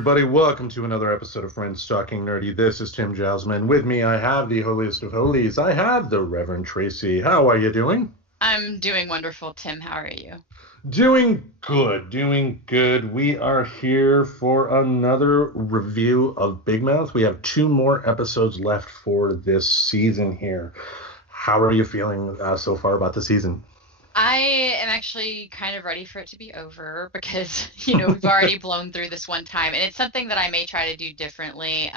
everybody. Welcome to another episode of Friends Talking Nerdy. This is Tim Jasmine. With me, I have the holiest of holies. I have the Reverend Tracy. How are you doing? I'm doing wonderful, Tim. How are you? Doing good, doing good. We are here for another review of Big Mouth. We have two more episodes left for this season here. How are you feeling so far about the season? I am actually kind of ready for it to be over because, we've already blown through this one time, and it's something that I may try to do differently.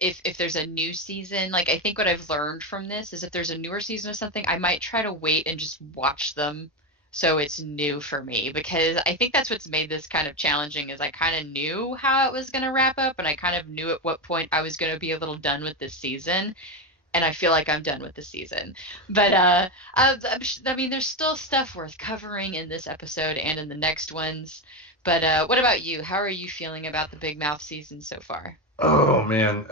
If there's a new season, like I think what I've learned from this is if there's a newer season of something, I might try to wait and just watch them so it's new for me because I think that's what's made this kind of challenging is I kind of knew how it was going to wrap up and I kind of knew at what point I was going to be a little done with this season and I feel like I'm done with the season. But I mean, there's still stuff worth covering in this episode and in the next ones. But what about you? How are you feeling about the Big Mouth season so far? Oh man,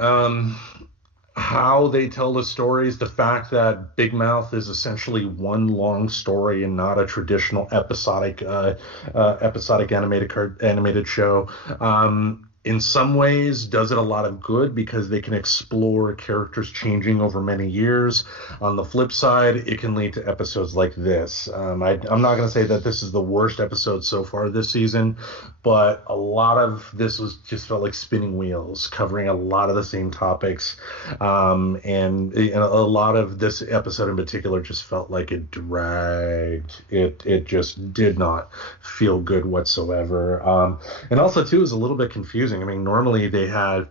how they tell the stories, the fact that Big Mouth is essentially one long story and not a traditional episodic animated show. In some ways does it a lot of good because they can explore characters changing over many years. On the flip side, it can lead to episodes like this. I'm not going to say that this is the worst episode so far this season, but a lot of this was just felt like spinning wheels, covering a lot of the same topics. And a lot of this episode in particular just felt like it dragged. It just did not feel good whatsoever. And also, too, it was a little bit confusing. I mean, normally they had,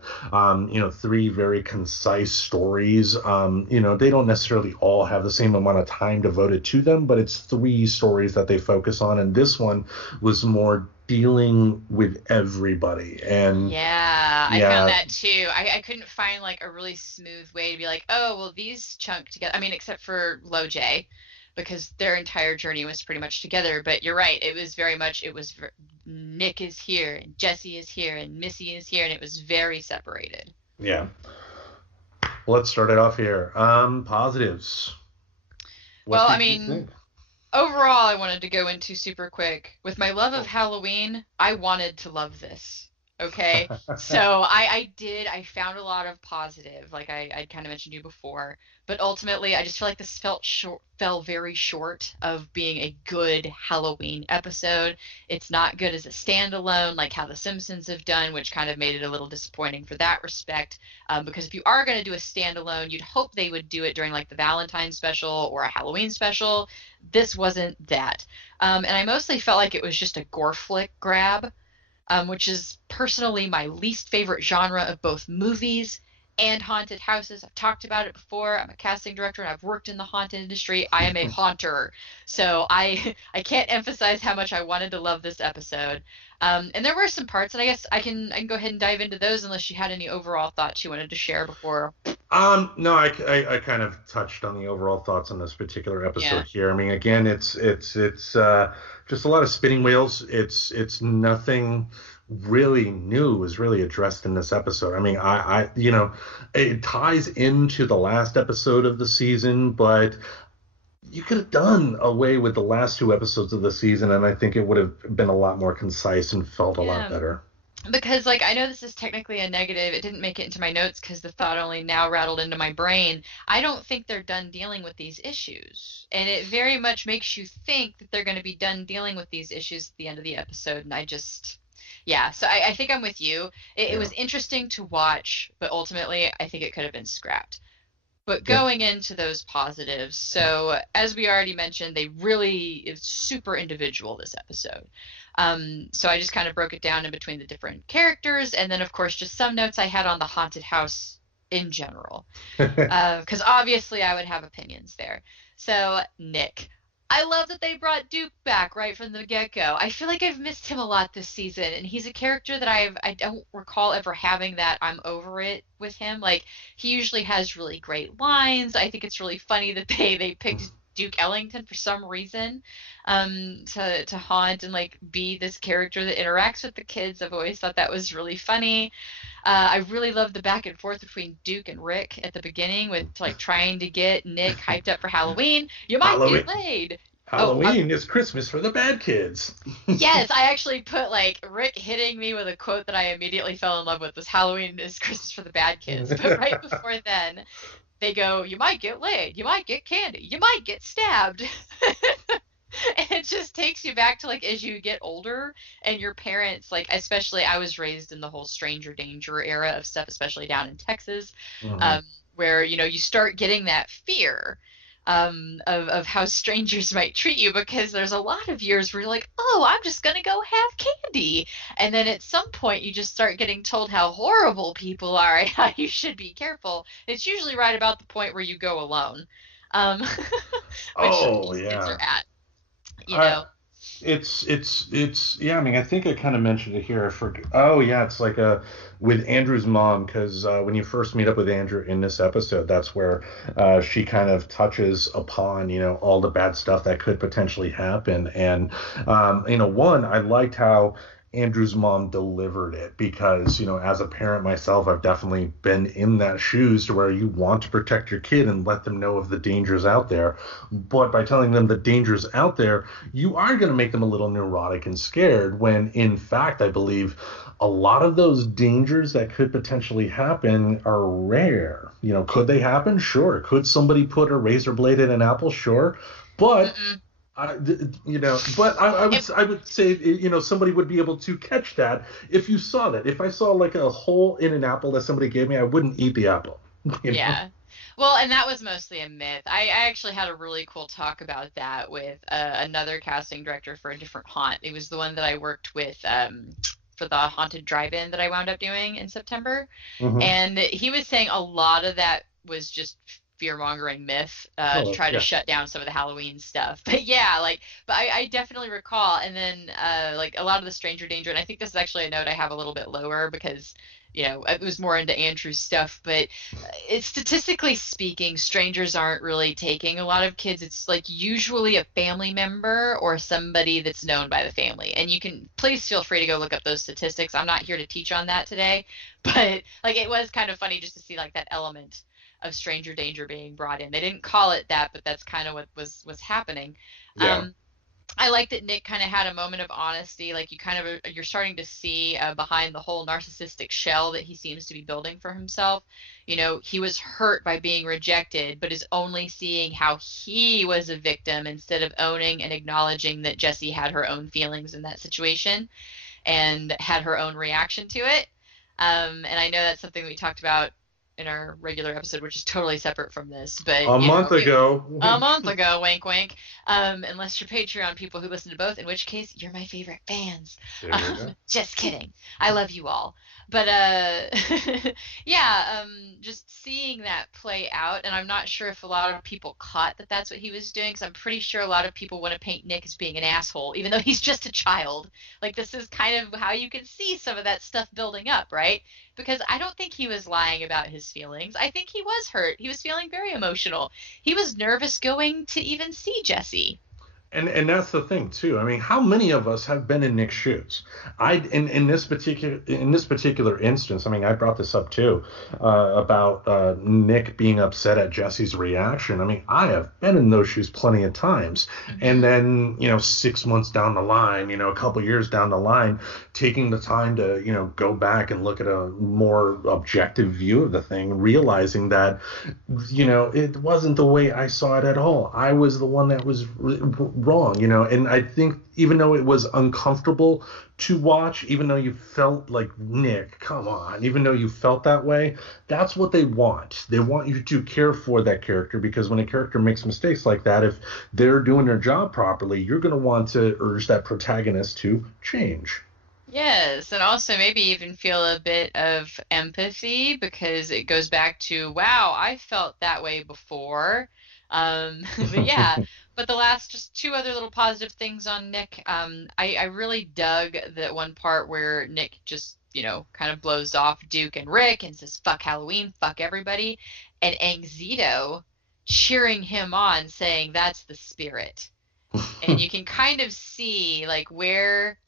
three very concise stories. They don't necessarily all have the same amount of time devoted to them, but it's three stories that they focus on. And this one was more dealing with everybody. And Yeah, I yeah, found that too. I couldn't find like a really smooth way to be like, oh, well, these chunk together. I mean, except for Lo J, because their entire journey was pretty much together. But you're right, it was very much, Nick is here, and Jesse is here, and Missy is here, and it was very separated. yeah. Let's start it off here. Positives. What Well, I did you mean, think? overall, I wanted to go into super quick. With my love of Halloween, I wanted to love this. Okay. So I found a lot of positive, like I kind of mentioned to you before. But ultimately, I just feel like this fell very short of being a good Halloween episode. It's not good as a standalone, like how The Simpsons have done, which kind of made it a little disappointing for that respect. Because if you are going to do a standalone, you'd hope they would do it during like the Valentine's special or a Halloween special. This wasn't that. And I mostly felt like it was just a gore flick grab, which is personally my least favorite genre of both movies and haunted houses. I've talked about it before. I'm a casting director and I've worked in the haunted industry. I am a haunter. So I can't emphasize how much I wanted to love this episode. And there were some parts, and I guess I can go ahead and dive into those unless you had any overall thoughts you wanted to share before. No, I kind of touched on the overall thoughts on this particular Yeah. episode here. I mean, again, it's just a lot of spinning wheels. It's nothing really new was really addressed in this episode. I mean, it ties into the last episode of the season, but you could have done away with the last two episodes of the season, and I think it would have been a lot more concise and felt a lot Yeah. better. Because, like, I know this is technically a negative. It didn't make it into my notes because the thought only now rattled into my brain. I don't think they're done dealing with these issues. And it very much makes you think that they're going to be done dealing with these issues at the end of the episode. And yeah, so I think I'm with you. It Yeah. was interesting to watch, but ultimately, I think it could have been scrapped. But Yeah. going into those positives, so as we already mentioned, it's super individual this episode. So I just kind of broke it down in between the different characters, and then of course just some notes I had on the haunted house in general, because obviously I would have opinions there. So Nick, I love that they brought Duke back right from the get-go. I feel like I've missed him a lot this season, and he's a character that I don't recall ever having that I'm over it with him. Like he usually has really great lines. I think it's really funny that they picked Duke Ellington for some reason, to haunt and like be this character that interacts with the kids. I've always thought that was really funny. I really love the back and forth between Duke and Rick at the beginning with like trying to get Nick hyped up for Halloween. You might get Halloween. laid. Oh, Halloween is Christmas for the bad kids. yes, I actually put like Rick hitting me with a quote that I immediately fell in love with was Halloween is Christmas for the bad kids. But right before then, they go, you might get laid, you might get candy, you might get stabbed. And it just takes you back to like as you get older and your parents, like especially I was raised in the whole stranger danger era of stuff, especially down in Texas, Mhm. um, where you start getting that fear of how strangers might treat you because there's a lot of years where you're like, oh, I'm just gonna go have candy, and then at some point you just start getting told how horrible people are and how you should be careful. It's usually right about the point where you go alone, um, which Oh most kids are yeah. at, you I know. it's yeah. I mean, I think I kind of mentioned it here. Oh yeah, it's like with Andrew's mom because when you first meet up with Andrew in this episode, that's where she kind of touches upon all the bad stuff that could potentially happen. And one, I liked how Andrew's mom delivered it because as a parent myself, I've definitely been in that shoes to where you want to protect your kid and let them know of the dangers out there, but by telling them the dangers out there you are going to make them a little neurotic and scared when in fact I believe a lot of those dangers that could potentially happen are rare. Could they happen? Sure. Could somebody put a razor blade in an apple? Sure. But Mm-mm. I would say somebody would be able to catch that if you saw that. If I saw like a hole in an apple that somebody gave me, I wouldn't eat the apple. you know Yeah. Well, and that was mostly a myth. I actually had a really cool talk about that with another casting director for a different haunt. It was the one that I worked with for the haunted drive-in that I wound up doing in September. hmm And he was saying a lot of that was just fear-mongering myth to Oh try to yeah. shut down some of the Halloween stuff. But yeah, like, but I definitely recall. And then like a lot of the stranger danger, and I think this is actually a note I have a little bit lower because it was more into Andrew's stuff, but it's statistically speaking, strangers aren't really taking a lot of kids. It's like usually a family member or somebody that's known by the family. And you can please feel free to go look up those statistics. I'm not here to teach on that today, but like it was kind of funny just to see like that element of stranger danger being brought in. They didn't call it that, but that's kind of what was happening. Yeah. Um, I like that Nick kind of had a moment of honesty. Like you kind of you're starting to see behind the whole narcissistic shell that he seems to be building for himself. He was hurt by being rejected, but is only seeing how he was a victim instead of owning and acknowledging that Jessie had her own feelings in that situation and had her own reaction to it. And I know that's something we talked about in our regular episode, which is totally separate from this, but A month ago. a month ago, wink, wink. Unless you're Patreon people who listen to both, in which case you're my favorite fans. There you go. Just kidding. I love you all. But yeah, just seeing that play out, and I'm not sure if a lot of people caught that that's what he was doing, because I'm pretty sure a lot of people want to paint Nick as being an asshole, even though he's just a child. Like this is kind of how you can see some of that stuff building up, right? Because I don't think he was lying about his feelings. I think he was hurt. He was feeling very emotional. He was nervous going to even see Jesse. And that's the thing too. I mean, how many of us have been in Nick's shoes? In this particular instance, I mean, I brought this up too about Nick being upset at Jesse's reaction. I mean, I have been in those shoes plenty of times, and Mm-hmm. then 6 months down the line, a couple years down the line, taking the time to go back and look at a more objective view of the thing, realizing that it wasn't the way I saw it at all. I was the one that was wrong, and I think even though it was uncomfortable to watch, even though you felt like Nick, come on, even though you felt that way, that's what they want. They want you to care for that character because when a character makes mistakes like that, if they're doing their job properly, you're going to want to urge that protagonist to change. Yes, and also maybe even feel a bit of empathy because it goes back to, wow, I felt that way before. But yeah, but the last just two other little positive things on Nick. I really dug that one part where Nick just, kind of blows off Duke and Rick and says, fuck Halloween, fuck everybody. And Angzito cheering him on, saying that's the spirit. And you can kind of see like where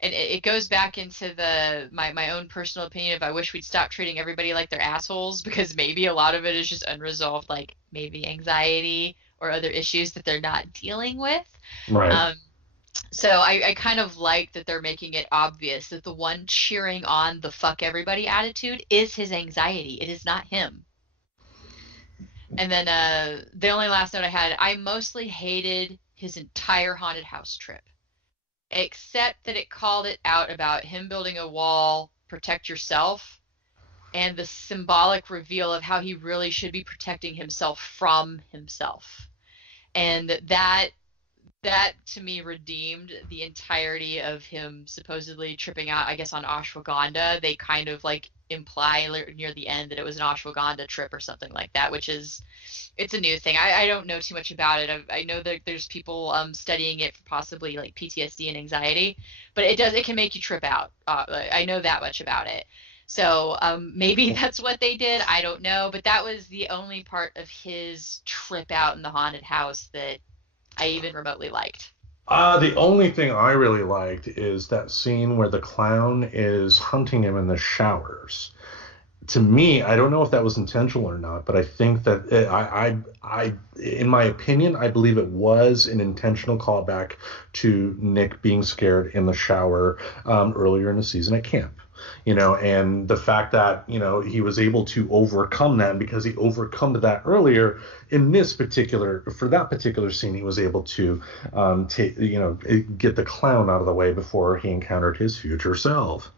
and it goes back into my own personal opinion of I wish we'd stop treating everybody like they're assholes because maybe a lot of it is just unresolved like maybe anxiety or other issues that they're not dealing with. Right. Um, so I kind of like that they're making it obvious that the one cheering on the fuck everybody attitude is his anxiety. It is not him. And then the only last note I had, I mostly hated his entire haunted house trip, except that it called it out about him building a wall, protect yourself, and the symbolic reveal of how he really should be protecting himself from himself. And that to me redeemed the entirety of him supposedly tripping out, I guess, on ashwagandha. They kind of like imply near the end that it was an ashwagandha trip or something like that, which is, it's a new thing. I don't know too much about it. I know that there's people studying it for possibly like PTSD and anxiety, but it can make you trip out. I know that much about it. So maybe that's what they did. I don't know. But that was the only part of his trip out in the haunted house that I even remotely liked. The only thing I really liked is that scene where the clown is hunting him in the showers. To me, I don't know if that was intentional or not, but I think that in my opinion, I believe it was an intentional callback to Nick being scared in the shower earlier in the season at camp. And the fact that, he was able to overcome that, because he overcome that earlier for that particular scene, he was able to get the clown out of the way before he encountered his future self.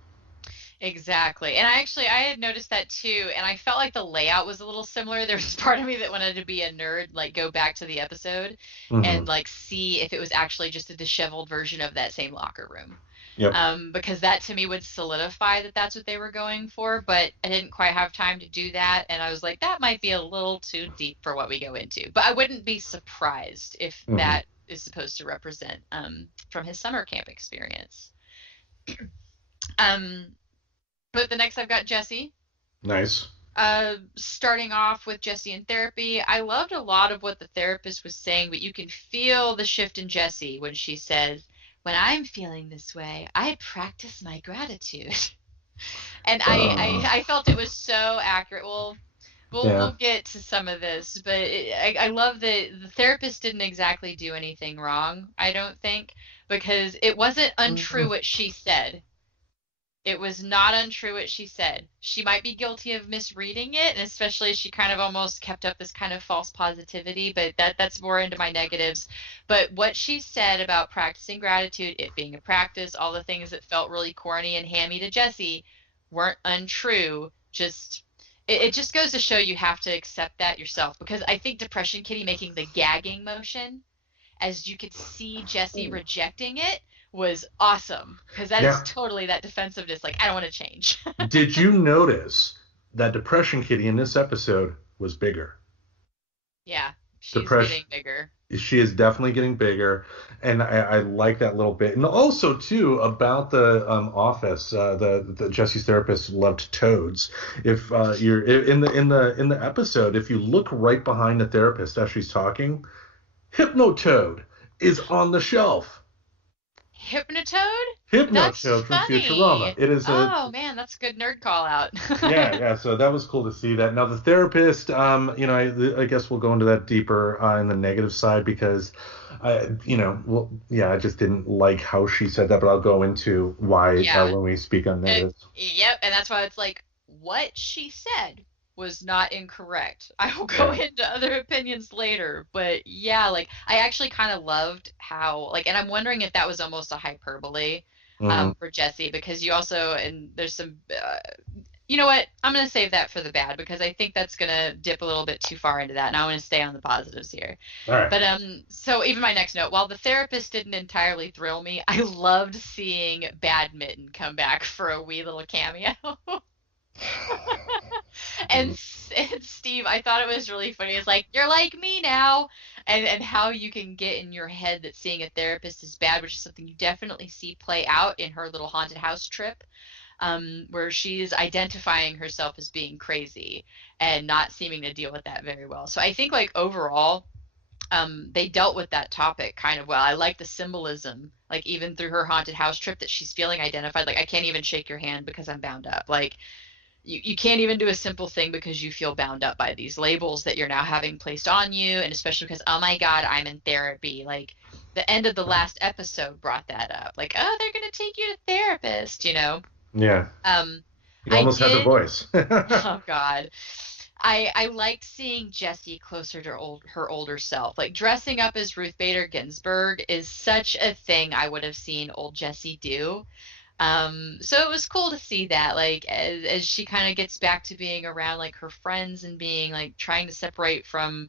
Exactly. And I had noticed that too, and I felt like the layout was a little similar. There was part of me that wanted to be a nerd, like go back to the episode and Mm-hmm. like see if it was actually just a disheveled version of that same locker room. Yep. Because that to me would solidify that that's what they were going for, but I didn't quite have time to do that, and I was like, that might be a little too deep for what we go into. But I wouldn't be surprised if Mm-hmm. that is supposed to represent from his summer camp experience. Um, but the next I've got Jesse. Nice. Starting off with Jesse in therapy, I loved a lot of what the therapist was saying, but you can feel the shift in Jesse when she says, "When I'm feeling this way, I practice my gratitude." And Uh, I felt it was so accurate. Well, yeah. we'll get to some of this, but I love that the therapist didn't exactly do anything wrong, I don't think, because it wasn't untrue Mm, what she said. It was not untrue what she said. She might be guilty of misreading it, and especially she kind of almost kept up this kind of false positivity, but that's more into my negatives. But what she said about practicing gratitude, it being a practice, all the things that felt really corny and hammy to Jesse weren't untrue. Just it just goes to show you have to accept that yourself, because I think Depression Kitty making the gagging motion, as you could see Jesse rejecting it, was awesome, because that is Now, totally that defensiveness, like I don't want to change. did you notice that Depression Kitty in this episode was bigger? Yeah, she's Depression. getting bigger. She is definitely getting bigger, and I like that little bit. And also too about the office, the Jesse's therapist loved toads. If you're in the episode, if you look right behind the therapist as she's talking, Hypnotoad is on the shelf. Hypnotoad? That's Hypnotoad from Futurama. funny. It is a Oh man, that's a good nerd call out. Yeah. So that was cool to see that. Now the therapist, I guess we'll go into that deeper in the negative side, because, well, yeah, I just didn't like how she said that, but I'll go into why Yeah. when we speak on negatives. Yep, and that's why it's like what she said was not incorrect. I will go Yeah. into other opinions later, but yeah, like I actually kind of loved how like, and I'm wondering if that was almost a hyperbole Hmm. for Jesse, because you also, and there's some you know what? I'm going to save that for the bad, because I think that's going to dip a little bit too far into that, and I want to stay on the positives here. All right. But so even my next note, while the therapist didn't entirely thrill me, I loved seeing Badminton come back for a wee little cameo. and, Mhm. and Steve, I thought it was really funny. It's like, you're like me now. And how you can get in your head that seeing a therapist is bad, which is something you definitely see play out in her little haunted house trip, where she's identifying herself as being crazy and not seeming to deal with that very well. So I think like overall, they dealt with that topic kind of well. I like the symbolism, like even through her haunted house trip, that she's feeling identified. Like, I can't even shake your hand because I'm bound up. Like, you can't even do a simple thing because you feel bound up by these labels that you're now having placed on you, and especially because, oh my God, I'm in therapy. Like the end of the last episode brought that up. Like, oh, they're gonna take you to therapist, you know. Yeah. Um, You I almost had the did. voice. Oh God. I liked seeing Jessie closer to her older self. Like dressing up as Ruth Bader Ginsburg is such a thing I would have seen old Jessie do. So it was cool to see that, like, as she kind of gets back to being around like her friends and being like trying to separate from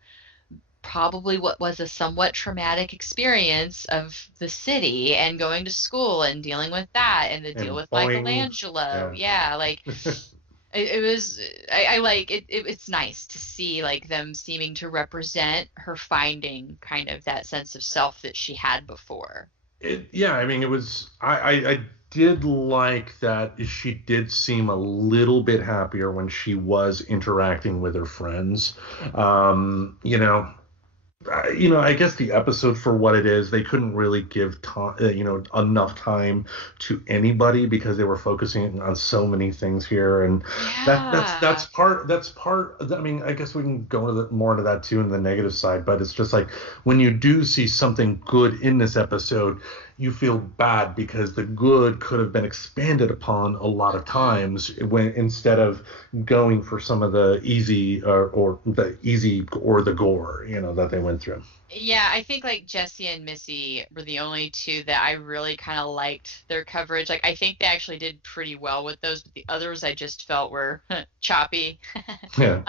probably what was a somewhat traumatic experience of the city and going to school and dealing with that and the deal And with boing. Michelangelo. Yeah. Yeah, like it was I like it's nice to see like them seeming to represent her finding kind of that sense of self that she had before. Yeah, I mean, it was. I did like that she did seem a little bit happier when she was interacting with her friends. You know, I guess the episode for what it is, they couldn't really give time, enough time to anybody because they were focusing on so many things here, and that's Yeah. part. I mean, I guess we can go into more into that too in the negative side, but it's just like when you do see something good in this episode, you feel bad because the good could have been expanded upon a lot of times when instead of going for some of the easy or the easy or the gore, that they went through. Yeah, I think like Jesse and Missy were the only two that I really kind of liked their coverage. Like I think they actually did pretty well with those, but the others I just felt were choppy. Yeah.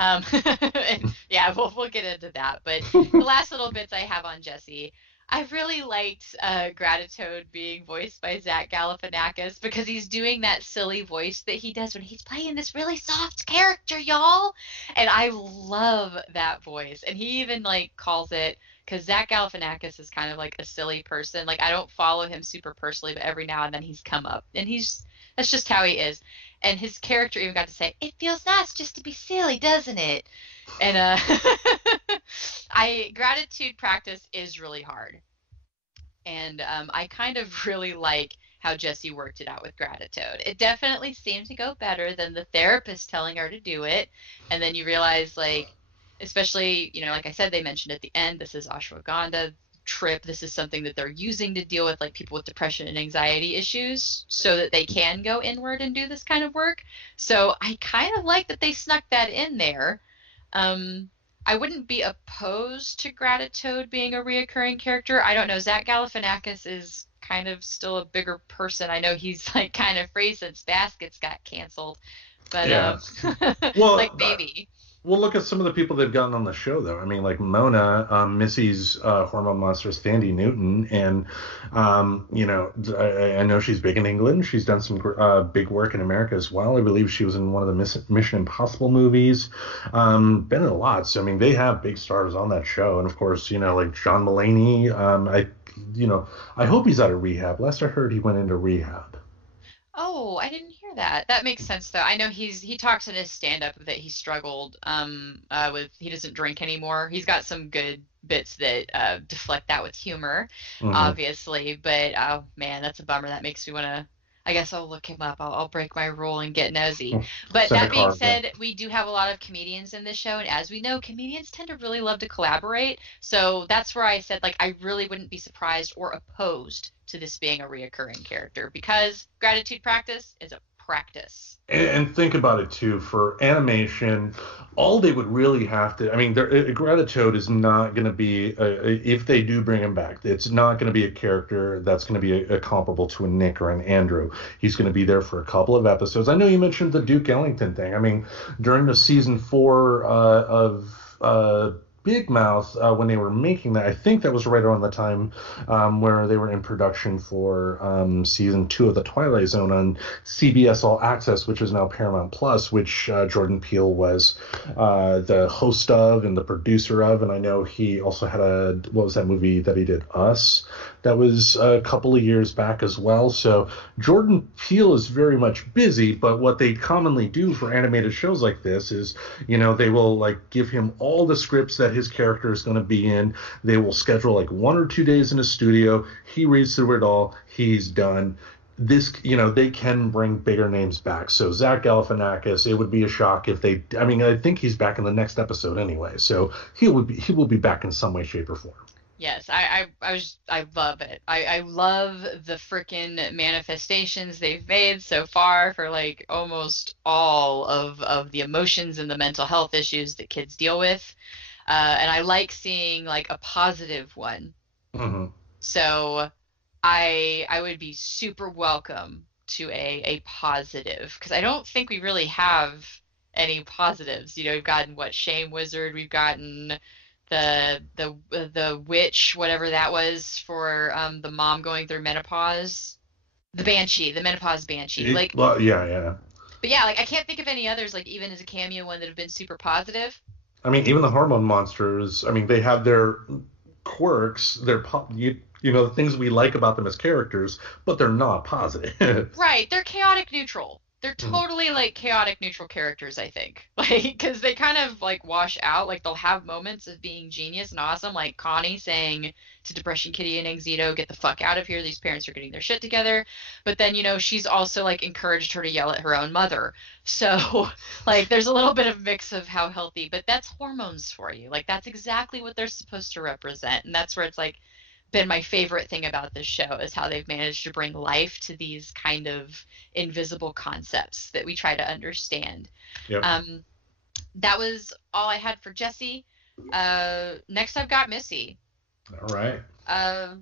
Yeah, we'll get into that. But the last little bits I have on Jesse, I really liked Gratitude being voiced by Zach Galifianakis because he's doing that silly voice that he does when he's playing this really soft character, y'all. And I love that voice. And he even like calls it because Zach Galifianakis is kind of like a silly person. Like I don't follow him super personally, but every now and then he's come up, and he's that's just how he is. And his character even got to say, "It feels nice just to be silly, doesn't it?" And I gratitude practice is really hard, and I kind of really like how Jessie worked it out with gratitude. It definitely seemed to go better than the therapist telling her to do it, and then you realize like, especially like I said, they mentioned at the end, this is ashwagandha trip. This is something that they're using to deal with like people with depression and anxiety issues, so that they can go inward and do this kind of work. So I kind of like that they snuck that in there. um, I wouldn't be opposed to Gratitude being a reoccurring character. I don't know. Zach Galifianakis is kind of still a bigger person. I know he's like kind of free since Baskets got canceled, but Yeah. Well, like maybe. Well, look at some of the people they've gotten on the show, though. I mean, like Mona, Missy's hormone monster, Sandy Newton, and I know she's big in England. She's done some big work in America as well. I believe she was in one of the Mission Impossible movies. Been in a lot. So I mean, they have big stars on that show, and of course, like John Mulaney. I hope he's out of rehab. Last I heard, he went into rehab. Oh, I didn't hear that. That makes sense though. I know he talks in his stand up that he struggled with he doesn't drink anymore. He's got some good bits that deflect that with humor, Hmm. obviously, but oh man, that's a bummer. That makes me want to I guess I'll look him up. I'll break my rule and get nosy. But Send a that being card. Yeah. said, we do have a lot of comedians in this show, and as we know, comedians tend to really love to collaborate. So that's where I said like I really wouldn't be surprised or opposed to this being a reoccurring character because gratitude practice is a practice. And think about it too. For animation, all they would really have to, I mean, Gratitude is not going to be, if they do bring him back, it's not going to be a character that's going to be a comparable to a Nick or an Andrew. He's going to be there for a couple of episodes. I know you mentioned the Duke Ellington thing. I mean, during the season 4 of Big Mouth, when they were making that, I think that was right around the time where they were in production for season 2 of The Twilight Zone on CBS All Access, which is now Paramount Plus, which Jordan Peele was the host of and the producer of. And I know he also had what was that movie that he did, Us? That was a couple of years back as well. So Jordan Peele is very much busy, but what they commonly do for animated shows like this is, they will like give him all the scripts that his character is going to be in. They will schedule like 1 or 2 days in a studio. He reads through it all. He's done. this, they can bring bigger names back. So Zach Galifianakis, it would be a shock if they. I mean, I think he's back in the next episode anyway, so he will be back in some way, shape, or form. Yes, I love it. I love the frickin' manifestations they've made so far for like almost all of the emotions and the mental health issues that kids deal with. And I like seeing like a positive one. Hmm. So I would be super welcome to a positive because I don't think we really have any positives. We've gotten what Shame Wizard, we've gotten the witch, whatever that was for the mom going through menopause, the banshee, the menopause banshee. Like, Well, yeah, yeah. but yeah, like I can't think of any others like even as a cameo one that have been super positive. I mean, even the hormone monsters. I mean, they have their quirks, the things we like about them as characters, but they're not positive. Right, they're chaotic neutral. They're Mhm. totally like chaotic neutral characters, I think. Like, because they kind of like wash out. Like, they'll have moments of being genius and awesome, like Connie saying to Depression Kitty and Exito, "Get the fuck out of here. These parents are getting their shit together." But then, she's also like encouraged her to yell at her own mother. So, like, there's a little bit of mix of how healthy, but that's hormones for you. Like, that's exactly what they're supposed to represent. And that's where it's like, been my favorite thing about this show is how they've managed to bring life to these kind of invisible concepts that we try to understand. Yep. That was all I had for Jesse. Next, I've got Missy. All right.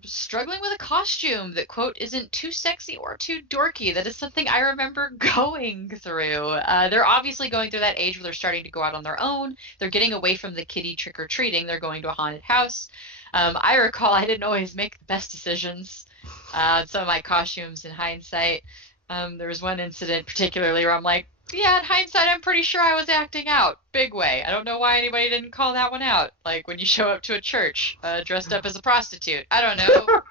Struggling with a costume that, quote, isn't too sexy or too dorky. That is something I remember going through. They're obviously going through that age where they're starting to go out on their own. They're getting away from the kiddie trick-or-treating. They're going to a haunted house. I recall I didn't always make the best decisions. Some of my costumes in hindsight. There was one incident particularly where I'm like, yeah, in hindsight, I'm pretty sure I was acting out. Big way. I don't know why anybody didn't call that one out. Like when you show up to a church dressed up as a prostitute. I don't know.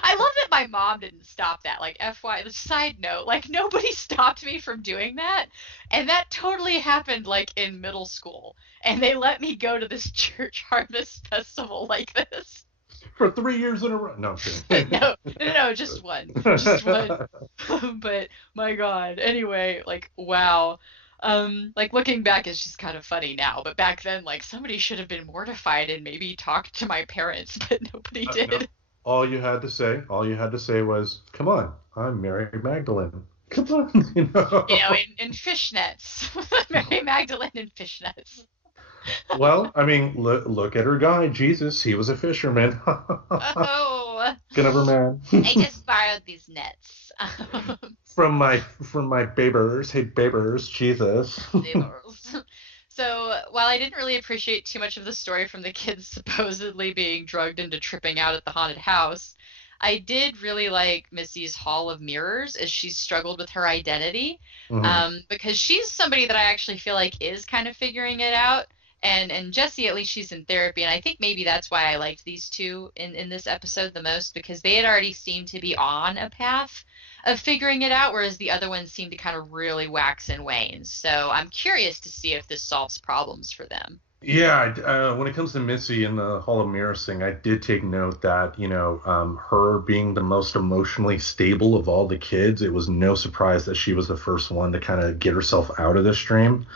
I love that my mom didn't stop that. Like, FY, the side note, like, nobody stopped me from doing that. And that totally happened, like, in middle school. And they let me go to this church harvest festival like this. For 3 years in a row. No, I'm kidding. No, just one. Just one. But, my God. Anyway, like, wow. Like, looking back, it's just kind of funny now. But back then, like, somebody should have been mortified and maybe talked to my parents, but nobody did. No. All you had to say was, "Come on, I'm Mary Magdalene. Come on," In fishnets. Mary Magdalene in fishnets. Well, I mean, look at her guy, Jesus. He was a fisherman. Oh, Good of a man. I just borrowed these nets. from my babers. Hey, babers, Jesus. So, while I didn't really appreciate too much of the story from the kids supposedly being drugged into tripping out at the haunted house, I did really like Missy's Hall of Mirrors as she's struggled with her identity, because she's somebody that I actually feel like is kind of figuring it out. And Jessie, at least she's in therapy, and I think maybe that's why I liked these two in this episode the most, because they had already seemed to be on a path of figuring it out, whereas the other ones seem to kind of really wax and wane. So I'm curious to see if this solves problems for them. Yeah, when it comes to Missy and the Hall of Mirrors thing, I did take note that, her being the most emotionally stable of all the kids, it was no surprise that she was the first one to kind of get herself out of this stream.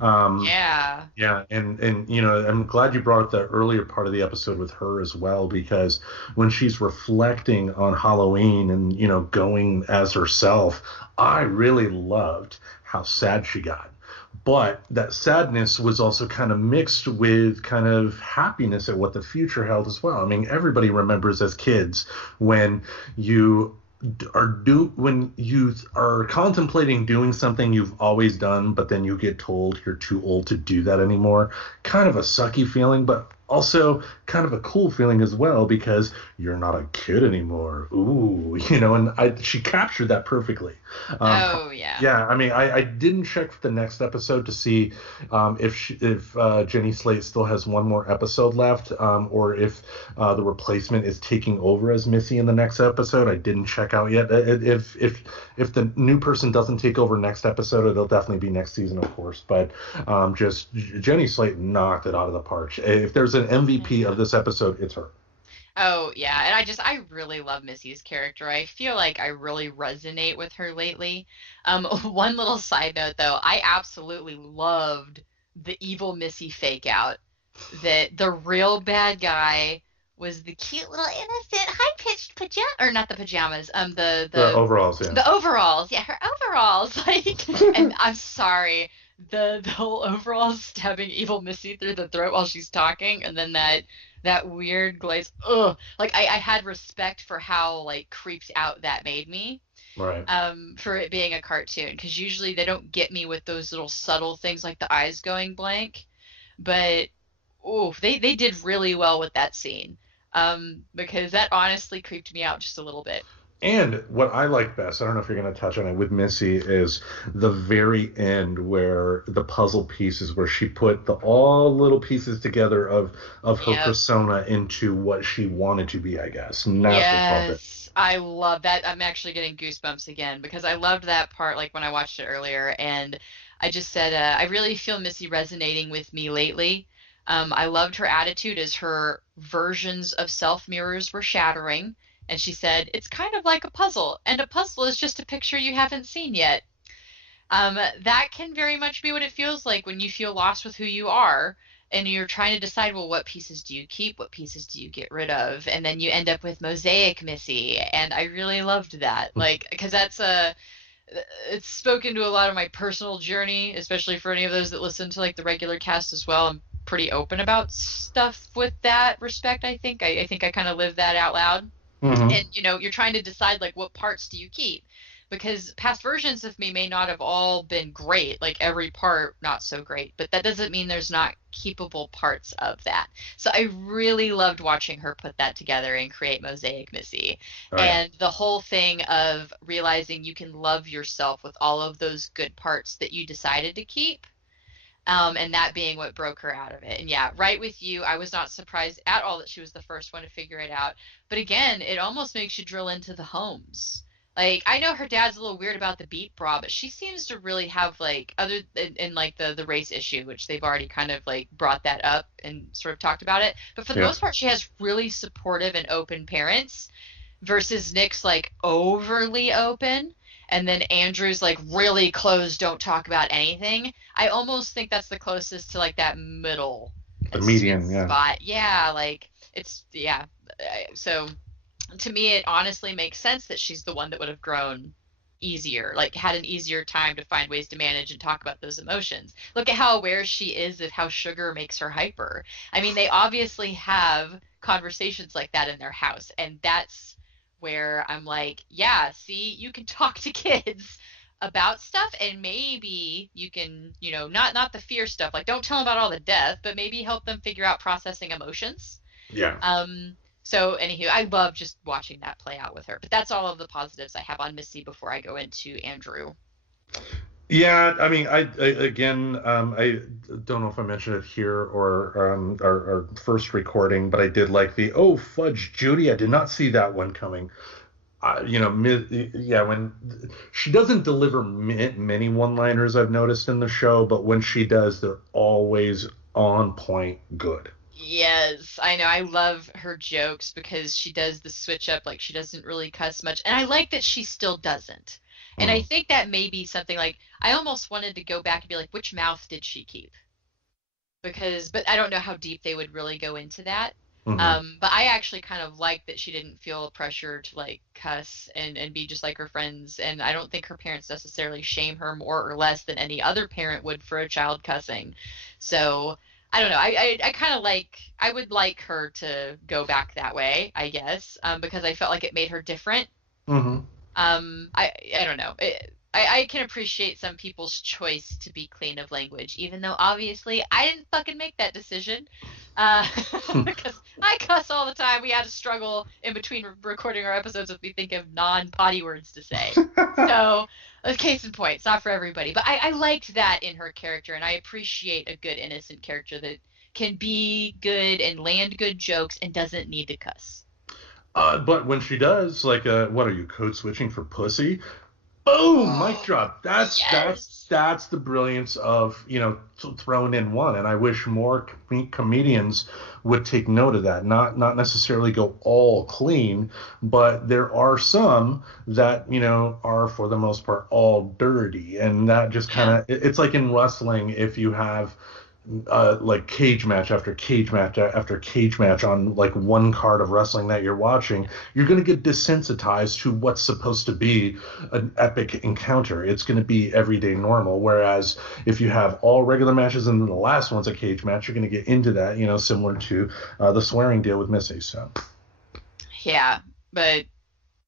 Yeah. Yeah, and I'm glad you brought up the earlier part of the episode with her as well, because when she's reflecting on Halloween and, going as herself, I really loved how sad she got. But that sadness was also kind of mixed with kind of happiness at what the future held as well. I mean, everybody remembers as kids when you when you are contemplating doing something you've always done, but then you get told you're too old to do that anymore. Kind of a sucky feeling, but also kind of a cool feeling as well, because you're not a kid anymore. Ooh, and she captured that perfectly. Oh, yeah. Yeah, I mean, I didn't check for the next episode to see if Jenny Slate still has one more episode left, or if the replacement is taking over as Missy in the next episode. I didn't check out yet. If the new person doesn't take over next episode, it'll definitely be next season, of course. But just Jenny Slate knocked it out of the park. If there's an MVP of this episode, it's her. Oh, yeah. And I really love Missy's character. I feel like I really resonate with her lately. One little side note though, I absolutely loved the evil Missy fake out. That the real bad guy was the cute little innocent high-pitched pajama, or not the pajamas, The overalls, yeah. the overalls. Yeah, her overalls. Like, and I'm sorry, the whole overalls stabbing evil Missy through the throat while she's talking, and then that weird glaze. Ugh. Like I had respect for how like creeped out that made me. Right. For it being a cartoon, because usually they don't get me with those little subtle things like the eyes going blank. But oof, they did really well with that scene. Because that honestly creeped me out just a little bit. And what I like best, I don't know if you're going to touch on it with Missy, is the very end where the puzzle pieces, where she put all little pieces together of her Yep. persona into what she wanted to be, I guess. And that's what loved it. Yes, I love that. I'm actually getting goosebumps again because I loved that part like when I watched it earlier, and I just said I really feel Missy resonating with me lately. I loved her attitude as her versions of self mirrors were shattering, and she said it's kind of like a puzzle, and a puzzle is just a picture you haven't seen yet. That can very much be what it feels like when you feel lost with who you are and you're trying to decide, well, what pieces do you keep? What pieces do you get rid of? And then you end up with Mosaic Missy. And I really loved that. Like, because it's spoken to a lot of my personal journey, especially for any of those that listen to like the regular cast as well. I'm pretty open about stuff with that respect, I think. I think I kind of live that out loud. Mm-hmm. And you're trying to decide like what parts do you keep, because past versions of me may not have all been great, like every part not so great, but that doesn't mean there's not keepable parts of that. So I really loved watching her put that together and create Mosaic Missy, Oh, yeah. and the whole thing of realizing you can love yourself with all of those good parts that you decided to keep, and that being what broke her out of it. And yeah, right with you. I was not surprised at all that she was the first one to figure it out. But again, it almost makes you drill into the homes. Like, I know her dad's a little weird about the beat bra, but she seems to really have like other in like the race issue, which they've already kind of like brought that up and sort of talked about it. But for the Yeah. most part, she has really supportive and open parents versus Nick's like overly open, and then Andrew's like really closed, don't talk about anything. I almost think that's the closest to like that middle The and sweet median, yeah. spot. Yeah, like it's yeah. So to me, it honestly makes sense that she's the one that would have grown easier, like had an easier time to find ways to manage and talk about those emotions. Look at how aware she is of how sugar makes her hyper. I mean, they obviously have conversations like that in their house, and that's where I'm like, yeah, see, you can talk to kids about stuff, and maybe you can, not the fear stuff, like don't tell them about all the death, but maybe help them figure out processing emotions. Yeah. So anywho, I love just watching that play out with her. But that's all of the positives I have on Missy before I go into Andrew. Yeah, I mean, I don't know if I mentioned it here or our first recording, but I did like the "Oh fudge, Judy, I did not see that one coming." Yeah, when she doesn't deliver many one-liners, I've noticed in the show, but when she does, they're always on point, good. Yes, I know. I love her jokes because she does the switch up, like she doesn't really cuss much. And I like that she still doesn't. And I Mm. think that may be something like I almost wanted to go back and be like, which mouth did she keep? But I don't know how deep they would really go into that. Hmm. But I actually kind of like that she didn't feel pressure to like cuss and be just like her friends. And I don't think her parents necessarily shame her more or less than any other parent would for a child cussing. So I don't know. I kind of like, I would like her to go back that way, I guess, because I felt like it made her different. Hmm. I don't know. I can appreciate some people's choice to be clean of language, even though obviously I didn't fucking make that decision. Uh, because I cuss all the time. We had to struggle in between recording our episodes if we think of non-potty words to say. So, a case in point, it's not for everybody. But I liked that in her character, and I appreciate a good innocent character that can be good and land good jokes and doesn't need to cuss. But when she does, like, what are you code switching for pussy? Boom, mic Oh, drop. That's yes. that's the brilliance of, throwing in one. And I wish more comedians would take note of that. Not necessarily go all clean, but there are some that, are for the most part all dirty. And that just kind of, it's like in wrestling, if you have like cage match after cage match after cage match on like one card of wrestling that you're watching, you're going to get desensitized to what's supposed to be an epic encounter. It's going to be everyday normal. Whereas if you have all regular matches and then the last one's a cage match, you're going to get into that, similar to the swearing deal with Missy. So yeah, but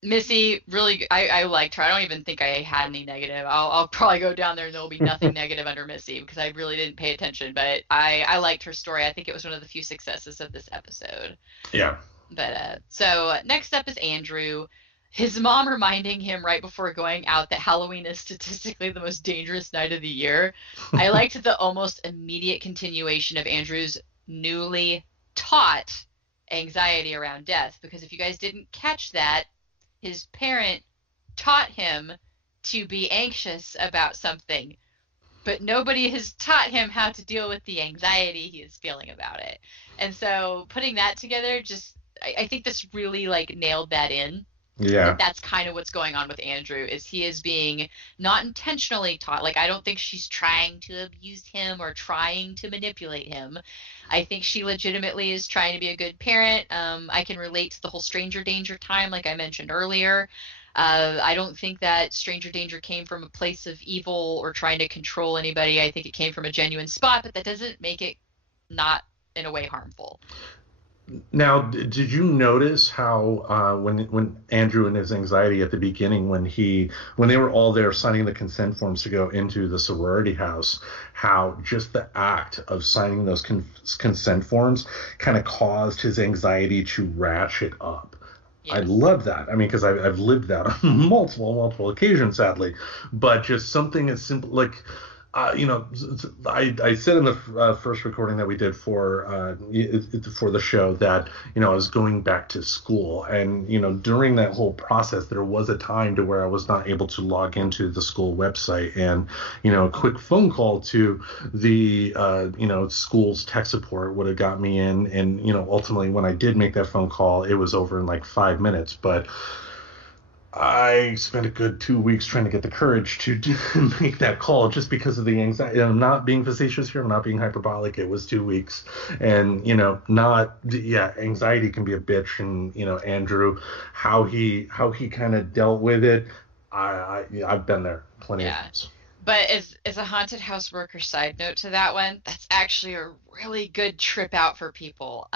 Missy, really, I liked her. I don't even think I had any negative. I'll probably go down there and there'll be nothing negative under Missy because I really didn't pay attention. But I liked her story. I think it was one of the few successes of this episode. Yeah. But so next up is Andrew. His mom reminding him right before going out that Halloween is statistically the most dangerous night of the year. I liked the almost immediate continuation of Andrew's newly taught anxiety around death, because if you guys didn't catch that, his parent taught him to be anxious about something, but nobody has taught him how to deal with the anxiety he is feeling about it. And so putting that together, just I think this really like nailed that in. Yeah. That's kind of what's going on with Andrew, is he is being not intentionally taught. Like, I don't think she's trying to abuse him or trying to manipulate him. I think she legitimately is trying to be a good parent. I can relate to the whole stranger danger time, like I mentioned earlier. I don't think that stranger danger came from a place of evil or trying to control anybody. I think it came from a genuine spot, but that doesn't make it not in a way harmful. Now, did you notice how when Andrew and his anxiety at the beginning, when they were all there signing the consent forms to go into the sorority house, how just the act of signing those consent forms kind of caused his anxiety to ratchet up? Yes. I love that. I mean, because I've lived that on multiple occasions, sadly. But just something as simple like. I said in the first recording that we did for the show that, I was going back to school. And, during that whole process, there was a time to where I was not able to log into the school website. And, a quick phone call to the, school's tech support would have got me in. And, ultimately, when I did make that phone call, it was over in like 5 minutes. But I spent a good 2 weeks trying to get the courage to make that call just because of the anxiety. I'm not being facetious here. I'm not being hyperbolic. It was 2 weeks. And, anxiety can be a bitch. And, Andrew, how he kind of dealt with it, I've been there plenty of times. But as a haunted house worker, side note to that one, that's actually a really good trip out for people.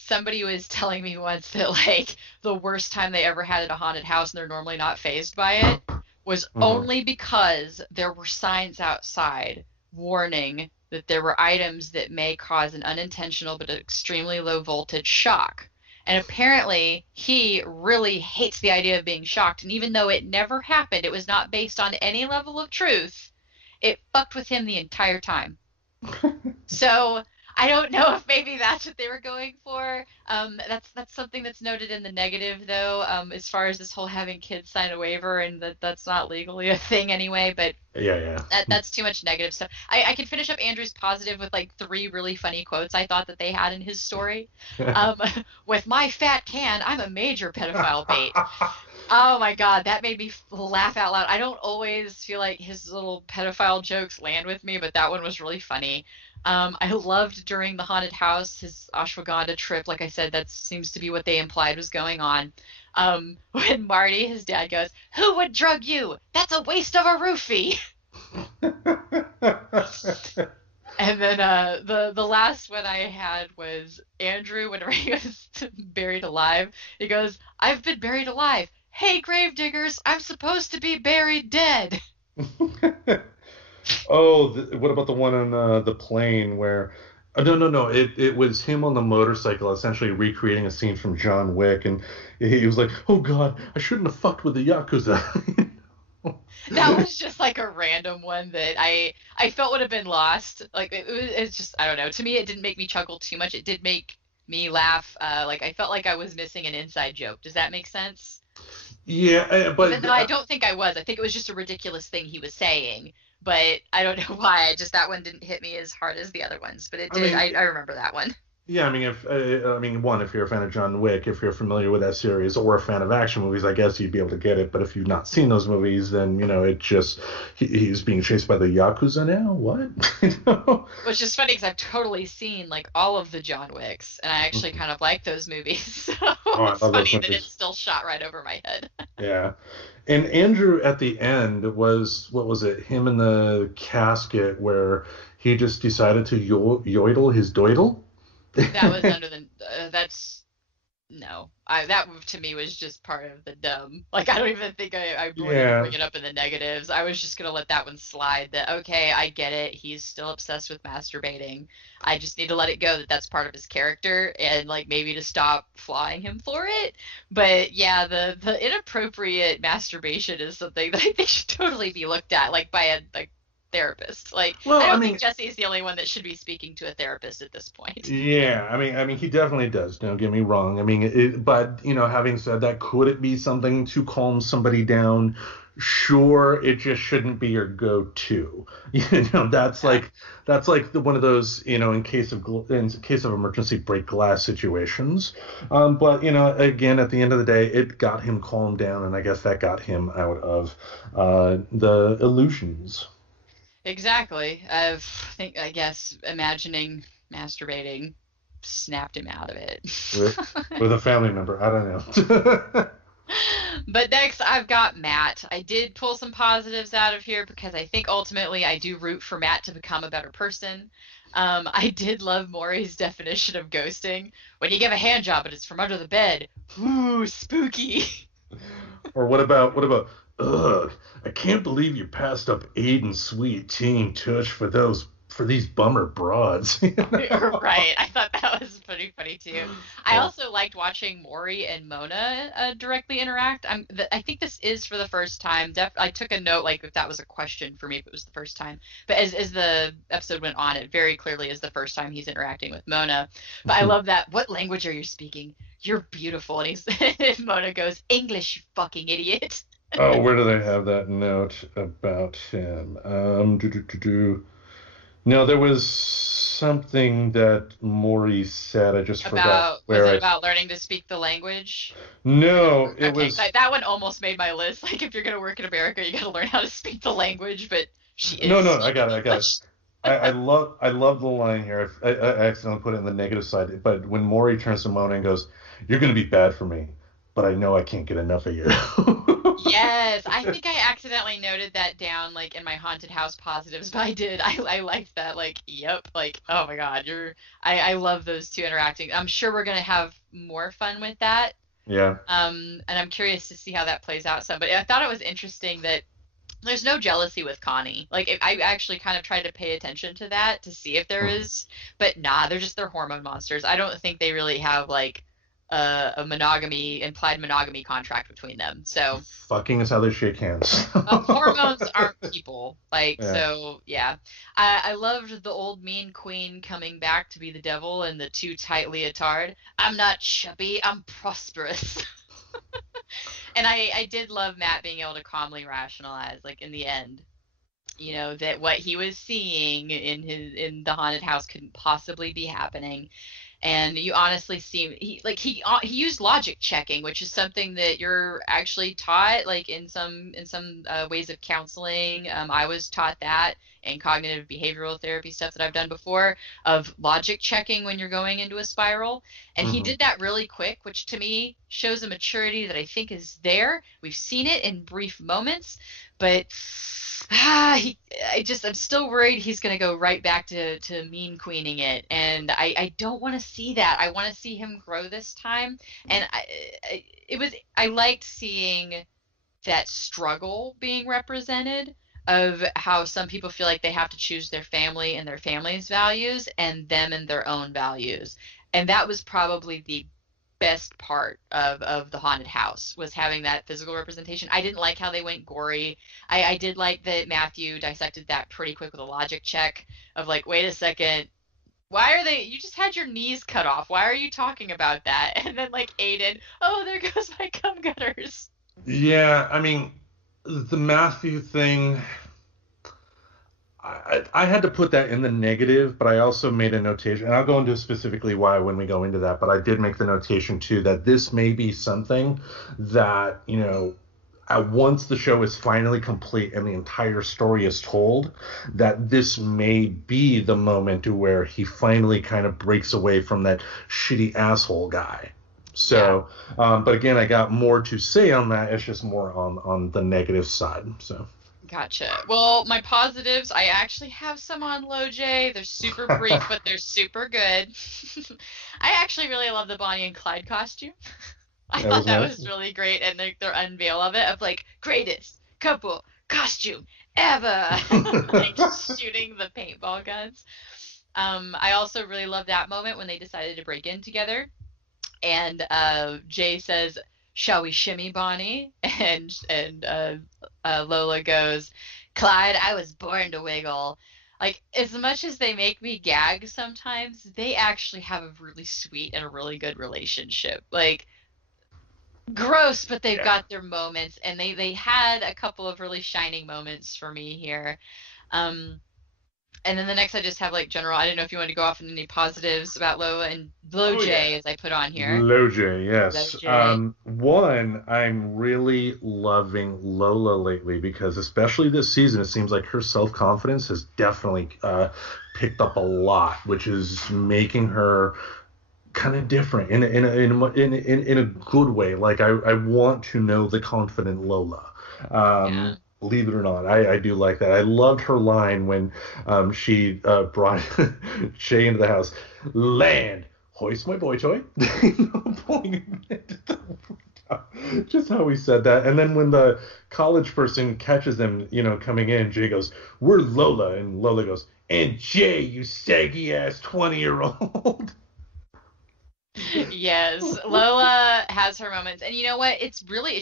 Somebody was telling me once that, like, the worst time they ever had at a haunted house, and they're normally not fazed by it, was only because there were signs outside warning that there were items that may cause an unintentional but extremely low voltage shock. And apparently he really hates the idea of being shocked. And even though it never happened, it was not based on any level of truth, it fucked with him the entire time. So I don't know if maybe that's what they were going for. That's something that's noted in the negative, though, as far as this whole having kids sign a waiver, and that's not legally a thing anyway. But yeah. That's too much negative stuff. I can finish up Andrew's positive with like 3 really funny quotes I thought that they had in his story. With my fat can, I'm a major pedophile bait. Oh my God, that made me laugh out loud. I don't always feel like his little pedophile jokes land with me, but that one was really funny. I loved during the haunted house, his ashwagandha trip. Like I said, that seems to be what they implied was going on. When Marty, his dad, goes, "Who would drug you? That's a waste of a roofie." And then the last one I had was Andrew, whenever he was buried alive. He goes, "I've been buried alive. Hey, gravediggers, I'm supposed to be buried dead." Oh, what about the one on the plane where... No. It was him on the motorcycle, essentially recreating a scene from John Wick, and he was like, "Oh God, I shouldn't have fucked with the Yakuza." That was just like a random one that I felt would have been lost. Like it's just, I don't know. To me, it didn't make me chuckle too much. It did make me laugh. Like I felt like I was missing an inside joke. Does that make sense? Yeah, but Even though I don't think I was. I think it was just a ridiculous thing he was saying. but I don't know why. Just that one didn't hit me as hard as the other ones, but it I did. mean, I remember that one. yeah, I mean, one, if you're a fan of John Wick, if you're familiar with that series, or a fan of action movies, I guess you'd be able to get it. But if you've not seen those movies, then it just he's being chased by the Yakuza now. What? Which is funny because I've totally seen like all of the John Wicks, and I actually kind of like those movies. So Oh, I it's love those funny that it's movies. still shot right over my head. Yeah. And Andrew at the end was, what was it? Him in the casket where he just decided to yodel his doidle. That was under the. That's no. That to me was just part of the dumb. Like I don't even think I wanted to Yeah. bring it up in the negatives. I was just gonna let that one slide. That okay, I get it. He's still obsessed with masturbating. I just need to let it go that that's part of his character and like maybe to stop flying him for it. But yeah, the inappropriate masturbation is something that I think should totally be looked at like by a like therapist. Like Well, I I don't think mean, Jesse's the only one that should be speaking to a therapist at this point. yeah, I mean, he definitely does. Don't get me wrong. I mean, but having said that, could it be something to calm somebody down? Sure, it just shouldn't be your go-to. That's Yeah. like one of those, in case of emergency break glass situations. But again, at the end of the day, it got him calmed down, and I guess that got him out of the illusions Exactly. I guess imagining masturbating snapped him out of it. with with a family member. I don't know. But next, I've got Matt. I did pull some positives out of here because I think ultimately I do root for Matt to become a better person. I did love Maury's definition of ghosting. When you give a hand job and it's from under the bed. Ooh, spooky. Or what about ugh, I can't believe you passed up Aiden's sweet teen touch for these bummer broads. Right. I thought that was pretty funny too. I Yeah. also liked watching Maury and Mona directly interact. I think this is for the first time. I took a note like if that was a question for me if it was the first time. But as the episode went on, it very clearly is the first time he's interacting with Mona. But I love that. What language are you speaking? You're beautiful. And he's and Mona goes, English, you fucking idiot. Oh, where do they have that note about him? No, there was something that Maury said. I just forgot About was where it I. about learning to speak the language? No, it Okay, was. that one almost made my list. Like, if you're gonna work in America, you gotta learn how to speak the language. But she No, is no, I speaking got it. I got it. English. I love the line here. I accidentally put it in the negative side, but when Maury turns to Mona and goes, "You're gonna be bad for me, but I know I can't get enough of you." Yes, I think I accidentally noted that down, like in my haunted house positives, but I did. I liked that. Like, yep. Like, oh my God, you're. I love those two interacting. I'm sure we're gonna have more fun with that. Yeah. And I'm curious to see how that plays out some. But I thought it was interesting that there's no jealousy with Connie. Like I actually kind of tried to pay attention to that to see if there is, but nah, they're hormone monsters. I don't think they really have like a monogamy implied monogamy contract between them. So Fucking is how they shake hands. hormones aren't people. Like Yeah. so, yeah. I loved the old mean queen coming back to be the devil in the too tight leotard. I'm not chubby. I'm prosperous. And I did love Matt being able to calmly rationalize, like in the end, that what he was seeing in the haunted house couldn't possibly be happening. And you honestly see he used logic checking, which is something that you're actually taught like in some ways of counseling. I was taught that in cognitive behavioral therapy stuff that I've done before of logic checking when you're going into a spiral. And he Hmm. did that really quick, which to me shows a maturity that I think is there. We've seen it in brief moments, but I'm still worried he's gonna go right back to mean queening it, and I don't want to see that. I want to see him grow this time, and I liked seeing that struggle being represented of how some people feel like they have to choose their family and their family's values and them and their own values, and that was probably the best part of the haunted house was having that physical representation. I didn't like how they went gory. I did like that Matthew dissected that pretty quick with a logic check of like, wait a second, why are they? You just had your knees cut off. Why are you talking about that? And then like Aiden, oh, there goes my cum gutters. Yeah, I mean, the Matthew thing. I had to put that in the negative, but I also made a notation, and I'll go into specifically why when we go into that, but I did make the notation too that this may be something that, once the show is finally complete and the entire story is told, that this may be the moment to where he finally kind of breaks away from that shitty asshole guy. So, but again, I got more to say on that. It's just more on the negative side. So. Gotcha. Well, my positives, I actually have some on LoJ. They're super brief, but they're super good. I actually really love the Bonnie and Clyde costume. I thought that was really great, and their unveil of it, of like, greatest couple costume ever, like shooting the paintball guns. I also really love that moment when they decided to break in together, and Jay says, "Shall we shimmy, Bonnie?" And Lola goes, "Clyde, I was born to wiggle." Like, as much as they make me gag sometimes, they actually have a really sweet and a really good relationship. Like, gross, but they've got their moments, and they had a couple of really shining moments for me here. And then the next I just have like general. I don't know if you want to go off in any positives about Lola and LoJ as I put on here. LoJ, yes. One, I'm really loving Lola lately because especially this season, it seems like her self-confidence has definitely picked up a lot, which is making her kind of different in a good way. Like I want to know the confident Lola. Believe it or not, I do like that. I loved her line when she brought Jay into the house. "Land, hoist my boy toy." Just how he said that. And then when the college person catches them, coming in, Jay goes, "We're Lola." And Lola goes, "And Jay, you saggy ass 20-year-old. Yes, Lola has her moments. And you know what? It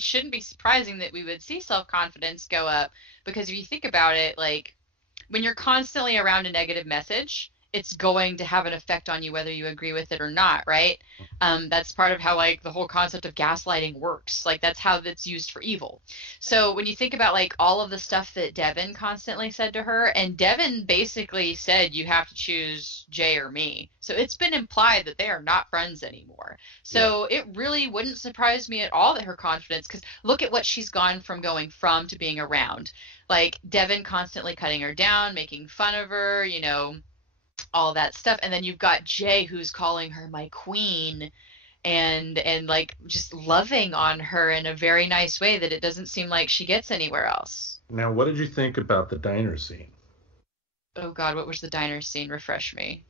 shouldn't be surprising that we would see self-confidence go up, because if you think about it, like, when you're constantly around a negative message, it's going to have an effect on you whether you agree with it or not, right? That's part of how, like, the whole concept of gaslighting works. Like, that's how that's used for evil. So when you think about, like, all of the stuff that Devin constantly said to her, and Devin basically said, "You have to choose Jay or me." So it's been implied that they are not friends anymore. So it really wouldn't surprise me at all that her confidence, because look at what she's gone from going from to being around. Like, Devin constantly cutting her down, making fun of her, all that stuff, and then you've got Jay who's calling her my queen, and like just loving on her in a very nice way that it doesn't seem like she gets anywhere else. Now, what did you think about the diner scene? Oh God, what was the diner scene? Refresh me.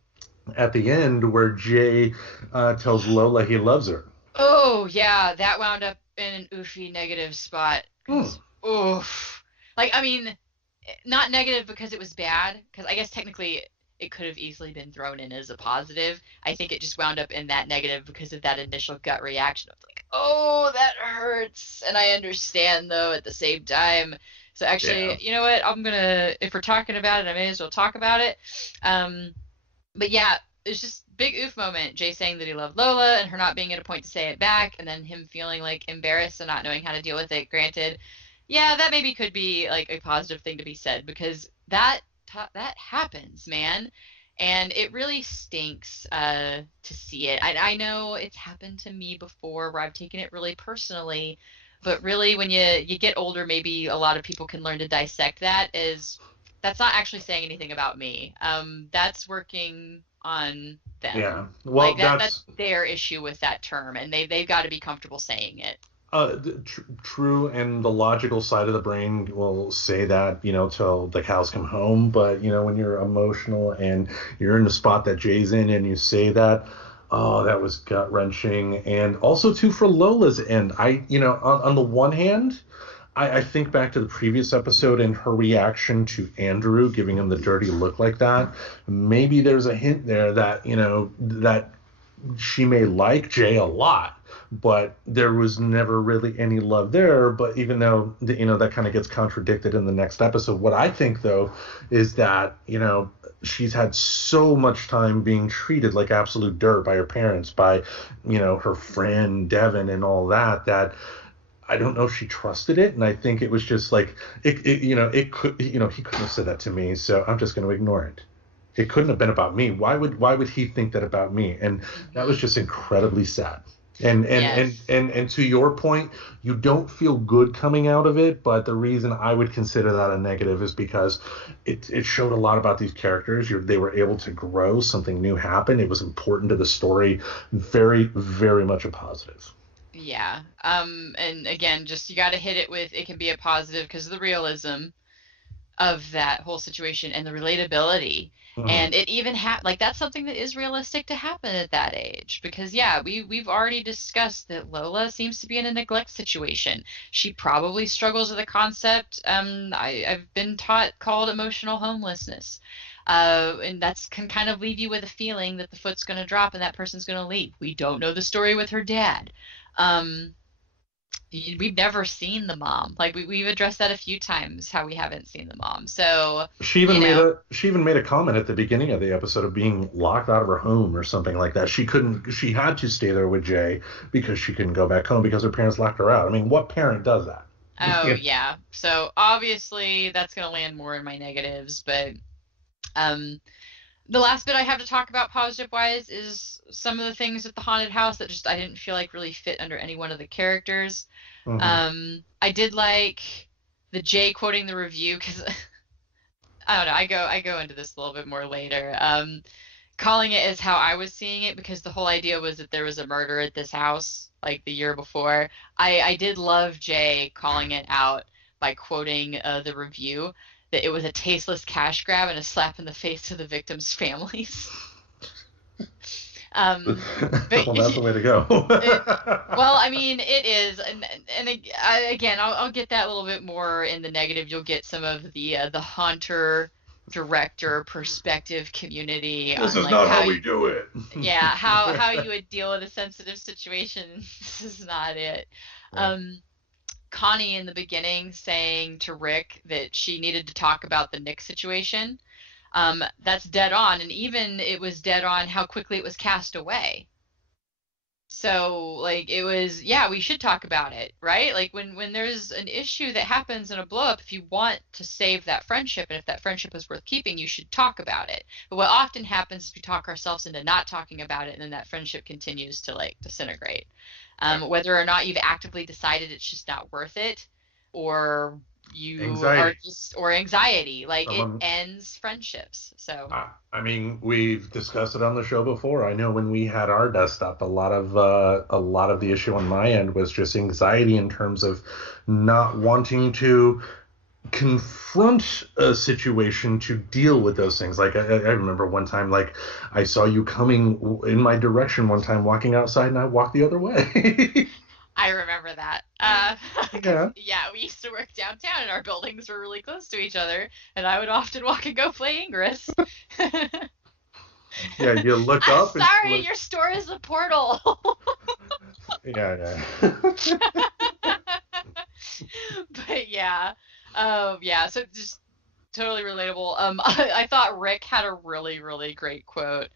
At the end, where Jay tells Lola he loves her. Oh yeah, that wound up in an oofy negative spot. Oof. Like, I mean, not negative because it was bad, because I guess technically it could have easily been thrown in as a positive. I think it just wound up in that negative because of that initial gut reaction of like, oh, that hurts. And I understand, though, at the same time. So actually, you know what? If we're talking about it, I may as well talk about it. But yeah, it's just big oof moment. Jay saying that he loved Lola and her not being at a point to say it back, and then him feeling like embarrassed and not knowing how to deal with it. Granted, yeah, that maybe could be like a positive thing to be said, because that happens, man, and it really stinks to see it. I know it's happened to me before where I've taken it really personally, but really when you get older, maybe a lot of people can learn to dissect that as that's not actually saying anything about me. That's working on them. Yeah, well, like that's their issue with that term, and they've got to be comfortable saying it. True, and the logical side of the brain will say that, till the cows come home. But, when you're emotional and you're in the spot that Jay's in and you say that, oh, that was gut wrenching. And also, too, for Lola's end, on the one hand, I think back to the previous episode and her reaction to Andrew giving him the dirty look like that. Maybe there's a hint there that, that she may like Jay a lot, but there was never really any love there. But even though, that kind of gets contradicted in the next episode, what I think, though, is that, she's had so much time being treated like absolute dirt by her parents, by, her friend Devin and all that, that I don't know if she trusted it, and I think it was just like it could, he couldn't have said that to me, so I'm just going to ignore it. It couldn't have been about me. Why would he think that about me? And that was Hmm. just incredibly sad. Yes. And to your point, you don't feel good coming out of it, but the reason I would consider that a negative is because it showed a lot about these characters. They were able to grow, something new happened. It was important to the story, very, very much a positive. Yeah. And again, just you got to hit it with it can be a positive because of the realism of that whole situation and the relatability. Mhm. And it even like that's something that is realistic to happen at that age because yeah, we've already discussed that Lola seems to be in a neglect situation. She probably struggles with a concept I've been taught called emotional homelessness. And that's can kind of leave you with a feeling that the foot's going to drop and that person's going to leave. We don't know the story with her dad. Um, we've never seen the mom. Like we've addressed that a few times, how we haven't seen the mom. So, She you even made know, a she even made a comment at the beginning of the episode of being locked out of her home or something like that. She had to stay there with Jay because she couldn't go back home because her parents locked her out. I mean, what parent does that? oh Yeah. yeah. So obviously that's gonna land more in my negatives, but um the last bit I have to talk about positive wise is some of the things at the haunted house that just I didn't feel like really fit under any one of the characters. Hmm. I did like the Jay quoting the review because I don't know. I go into this a little bit more later. Calling it as how I was seeing it because the whole idea was that there was a murder at this house like the year before. I did love Jay calling it out by quoting the review that it was a tasteless cash grab and a slap in the face to the victims' families. Um, but Well, that's the way to go. it, well, I mean, it is, and again, I'll get that a little bit more in the negative. You'll get some of the haunter director perspective community This on is like not how we do it. yeah, how you would deal with a sensitive situation. This is not it. Yeah. Um, Connie in the beginning saying to Rick that she needed to talk about the Nick situation. That's dead on, and even it was dead on how quickly it was cast away. So like it was, yeah, we should talk about it, right? Like when there's an issue that happens in a blow up, if you want to save that friendship and if that friendship is worth keeping, you should talk about it. But what often happens is we talk ourselves into not talking about it, and then that friendship continues to like disintegrate. Yeah. Whether or not you've actively decided it's just not worth it, or you are Anxiety. just or anxiety, like it Someone ends friendships. So I mean, we've discussed it on the show before. I know when we had our dust up, a lot of the issue on my end was just anxiety in terms of not wanting to confront a situation to deal with those things. Like I remember one time, like I saw you coming in my direction one time, walking outside, and I walked the other way. I remember that. 'Cause Yeah, yeah, we used to work downtown and our buildings were really close to each other, and I would often walk and go play Ingress. yeah. You look I'm up and sorry, look. your store is a portal. Yeah, yeah. But yeah. Yeah, so just totally relatable. I thought Rick had a really, really great quote.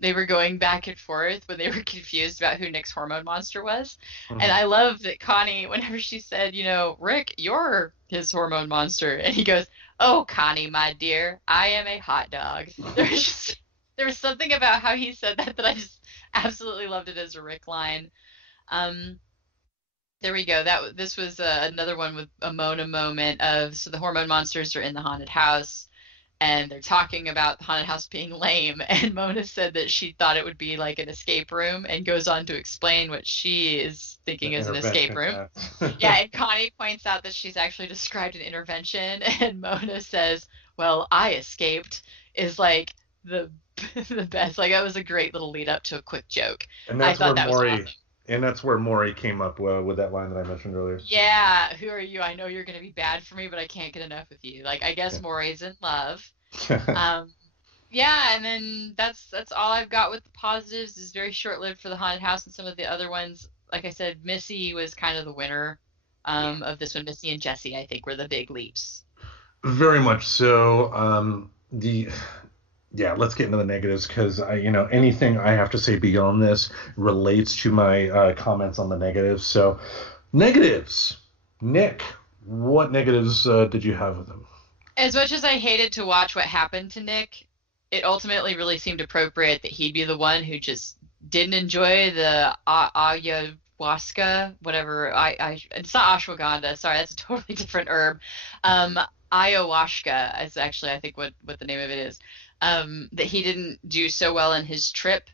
They were going back and forth when they were confused about who Nick's hormone monster was. And Mhm. I love that Connie, whenever she said, Rick, you're his hormone monster. And he goes, oh, Connie, my dear, I am a hot dog. There was something about how he said that I just absolutely loved it as a Rick line. Um, there we go. This was another one with a Mona moment of so the hormone monsters are in the haunted house and they're talking about the haunted house being lame, and Mona said that she thought it would be like an escape room and goes on to explain what she is thinking The is an escape intervention, room. yeah. Yeah, and Connie points out that she's actually described an intervention, and Mona says, well, I escaped is like the the best. Like that was a great little lead up to a quick joke. and I that's thought where that was Maury awesome. and that's where Maury came up with that line that I mentioned earlier. Yeah, who are you? I know you're gonna be bad for me, but I can't get enough of you. Like I guess Maury's in love. Yeah. Um, yeah, and then that's all I've got with the positives. Is very short lived for the haunted house, and some of the other ones, like I said, Missy was kind of the winner of this one. Missy and Jesse, I think, were the big leaps. Very much so. The Yeah, let's get into the negatives because anything I have to say beyond this relates to my comments on the negatives. So Negatives. Nick, what negatives did you have with them? As much as I hated to watch what happened to Nick, it ultimately really seemed appropriate that he'd be the one who just didn't enjoy the ayahuasca, whatever. It's not ashwagandha. Sorry, that's a totally different herb. Um, Ayahuasca is actually, I think, what the name of it is. That he didn't do so well in his trip.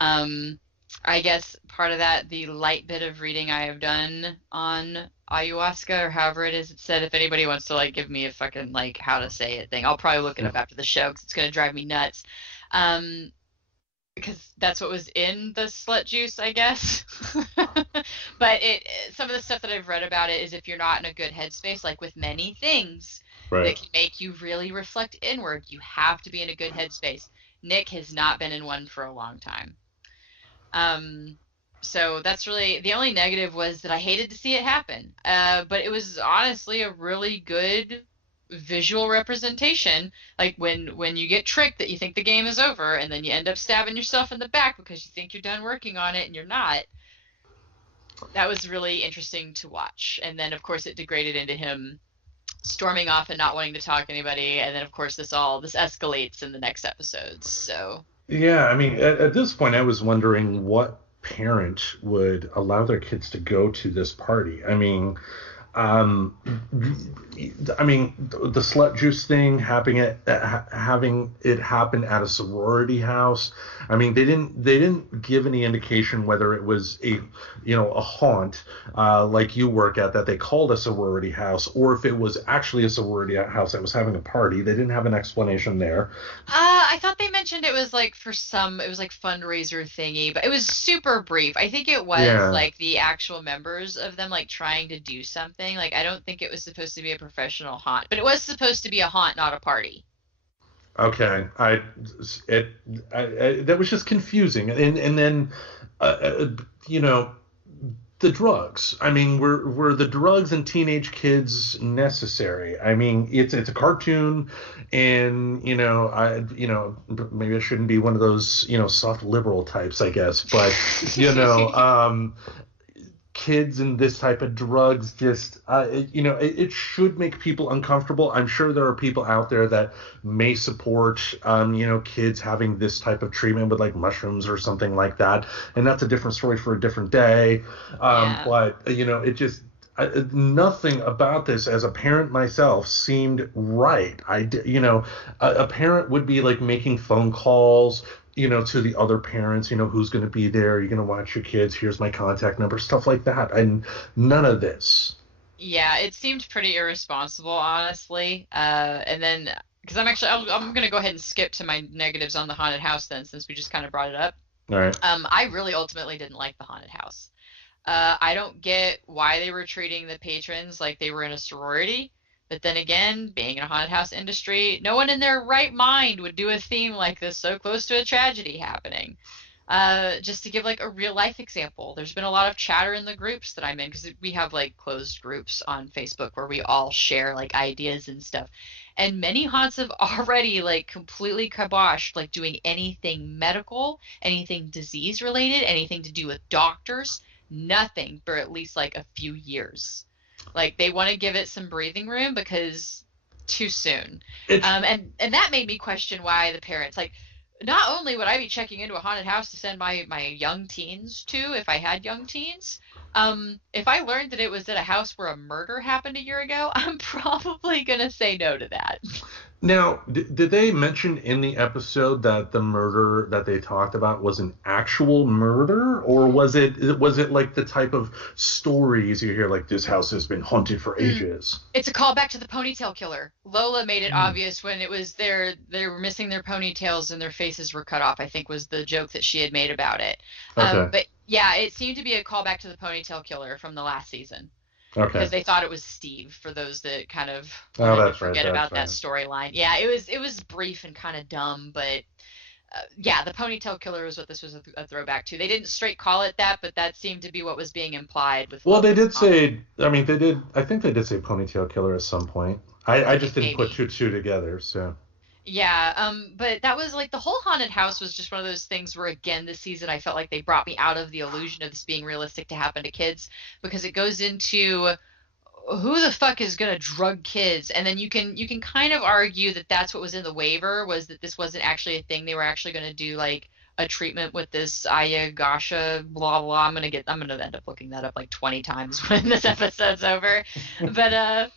Um, I guess part of that, the light bit of reading I have done on ayahuasca or however it is it's said, if anybody wants to like give me a fucking like how to say it thing, I'll probably look it up after the show because it's gonna drive me nuts. Um, because that's what was in the slut juice, I guess. But some of the stuff that I've read about it is if you're not in a good headspace, like with many things that Right. can make you really reflect inward, you have to be in a good headspace. Nick has not been in one for a long time. Um, so that's really the only negative was that I hated to see it happen. But it was honestly a really good visual representation. Like when you get tricked that you think the game is over and then you end up stabbing yourself in the back because you think you're done working on it and you're not. That was really interesting to watch. And then of course it degraded into him storming off and not wanting to talk to anybody. And then of course this escalates in the next episodes. So Yeah, I mean, at this point, I was wondering what parent would allow their kids to go to this party. Um, the slut juice thing having it happen at a sorority house. I mean, they didn't give any indication whether it was a haunt like you work at that they called a sorority house, or if it was actually a sorority house that was having a party. They didn't have an explanation there. I thought they mentioned it was like it was like fundraiser thingy, but it was super brief. I think it was Yeah. like the actual members of them like trying to do something. Like I don't think it was supposed to be a professional haunt, but it was supposed to be a haunt, not a party. Okay, it that was just confusing, and then uh, uh, you know the drugs. I mean, were the drugs and teenage kids necessary? I mean, it's a cartoon, and maybe I shouldn't be one of those soft liberal types, I guess, but you know kids and this type of drugs just it should make people uncomfortable. I'm sure there are people out there that may support kids having this type of treatment with like mushrooms or something like that, and that's a different story for a different day. Yeah. But it just nothing about this as a parent myself seemed right. A parent would be like making phone calls to the other parents, who's going to be there, you're going to watch your kids, here's my contact number, stuff like that. And none of this. Yeah, it seemed pretty irresponsible, honestly. And then because I'm gonna go ahead and skip to my negatives on the haunted house then, since we just kind of brought it up. All right. I really ultimately didn't like the haunted house. I don't get why they were treating the patrons like they were in a sorority. But then again, being in a haunted house industry, no one in their right mind would do a theme like this so close to a tragedy happening. Just to give like a real life example, there's been a lot of chatter in the groups that I'm in because we have like closed groups on Facebook where we all share like ideas and stuff. And many haunts have already like completely kiboshed like doing anything medical, anything disease related, anything to do with doctors, nothing for at least like a few years. Like they want to give it some breathing room because too soon. It's And that made me question why the parents like not only would I be checking into a haunted house to send my young teens to if I had young teens, if I learned that it was at a house where a murder happened a year ago, I'm probably gonna say no to that. Now, did they mention in the episode that the murder that they talked about was an actual murder, or was it like the type of stories you hear, like this house has been haunted for Mm. ages? It's a callback to the ponytail killer. Lola made it Hmm. obvious when it was they were missing their ponytails and their faces were cut off, I think was the joke that she had made about it. Okay. But yeah, it seemed to be a callback to the ponytail killer from the last season Okay. because they thought it was Steve for those that kind of Oh, wanted to that's right. forget That's about that right. storyline. Yeah, it was brief and kind of dumb, but yeah, the ponytail killer is what this was a throwback to. They didn't straight call it that, but that seemed to be what was being implied with Well, they Lola's did comment. say. I mean, I think they did say ponytail killer at some point. I just didn't put Maybe. two and two together. So. Yeah, but that was like the whole haunted house was just one of those things where again this season I felt like they brought me out of the illusion of this being realistic to happen to kids because it goes into who the fuck is gonna drug kids, and then you can kind of argue that that's what was in the waiver was that this wasn't actually a thing. They were actually gonna do like a treatment with this ayagasha blah blah. I'm gonna end up looking that up like 20 times when this episode's over, but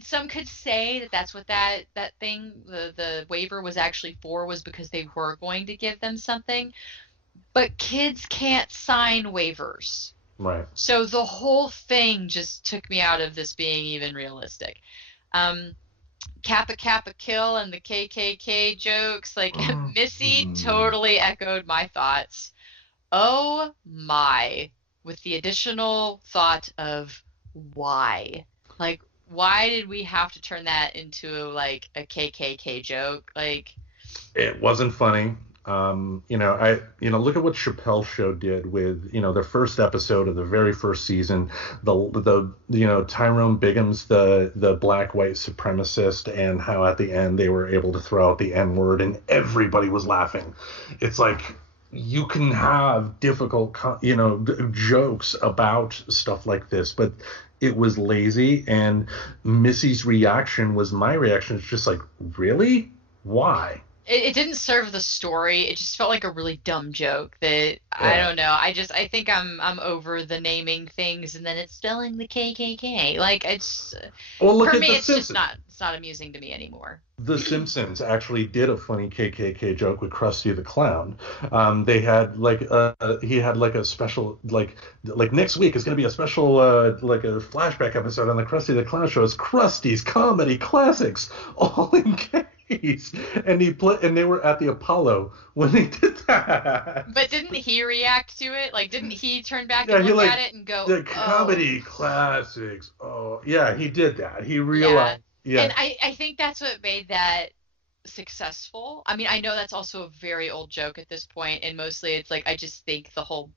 some could say that that's what that thing the waiver was actually for, was because they were going to give them something, but kids can't sign waivers. Right. So the whole thing just took me out of this being even realistic. Um, Kappa Kappa Kill and the KKK jokes, like Missy Mm. totally echoed my thoughts. Oh my, with the additional thought of why. Like, why did we have to turn that into like a KKK joke? Like, It wasn't funny. Look at what Chappelle's show did with, the first episode of the very first season. Tyrone Biggum's the black white supremacist, and how at the end they were able to throw out the N word and everybody was laughing. It's like you can have difficult, jokes about stuff like this, but it was lazy. And Missy's reaction was my reaction. It's just like, really? Why? it didn't serve the story. It just felt like a really dumb joke that I Yeah. don't know. I think I'm over the naming things and then it's spelling the KKK. Like it's Well, look for at me The it's just Simpsons. not amusing to me anymore. The Simpsons actually did a funny KKK joke with Krusty the Clown. They had like he had like a special like next week is going to be a special like a flashback episode on the Krusty the Clown show. It's Krusty's Comedy Classics, all in case. And they were at the Apollo when they did that. But didn't he react to it? Like didn't he turn back Yeah, and he look like at it and go, the "Oh, comedy classics. Oh, yeah, he did that. He yeah." realized. And Yeah, I think that's what made that successful. I mean, I know that's also a very old joke at this point, and mostly it's like I just think the whole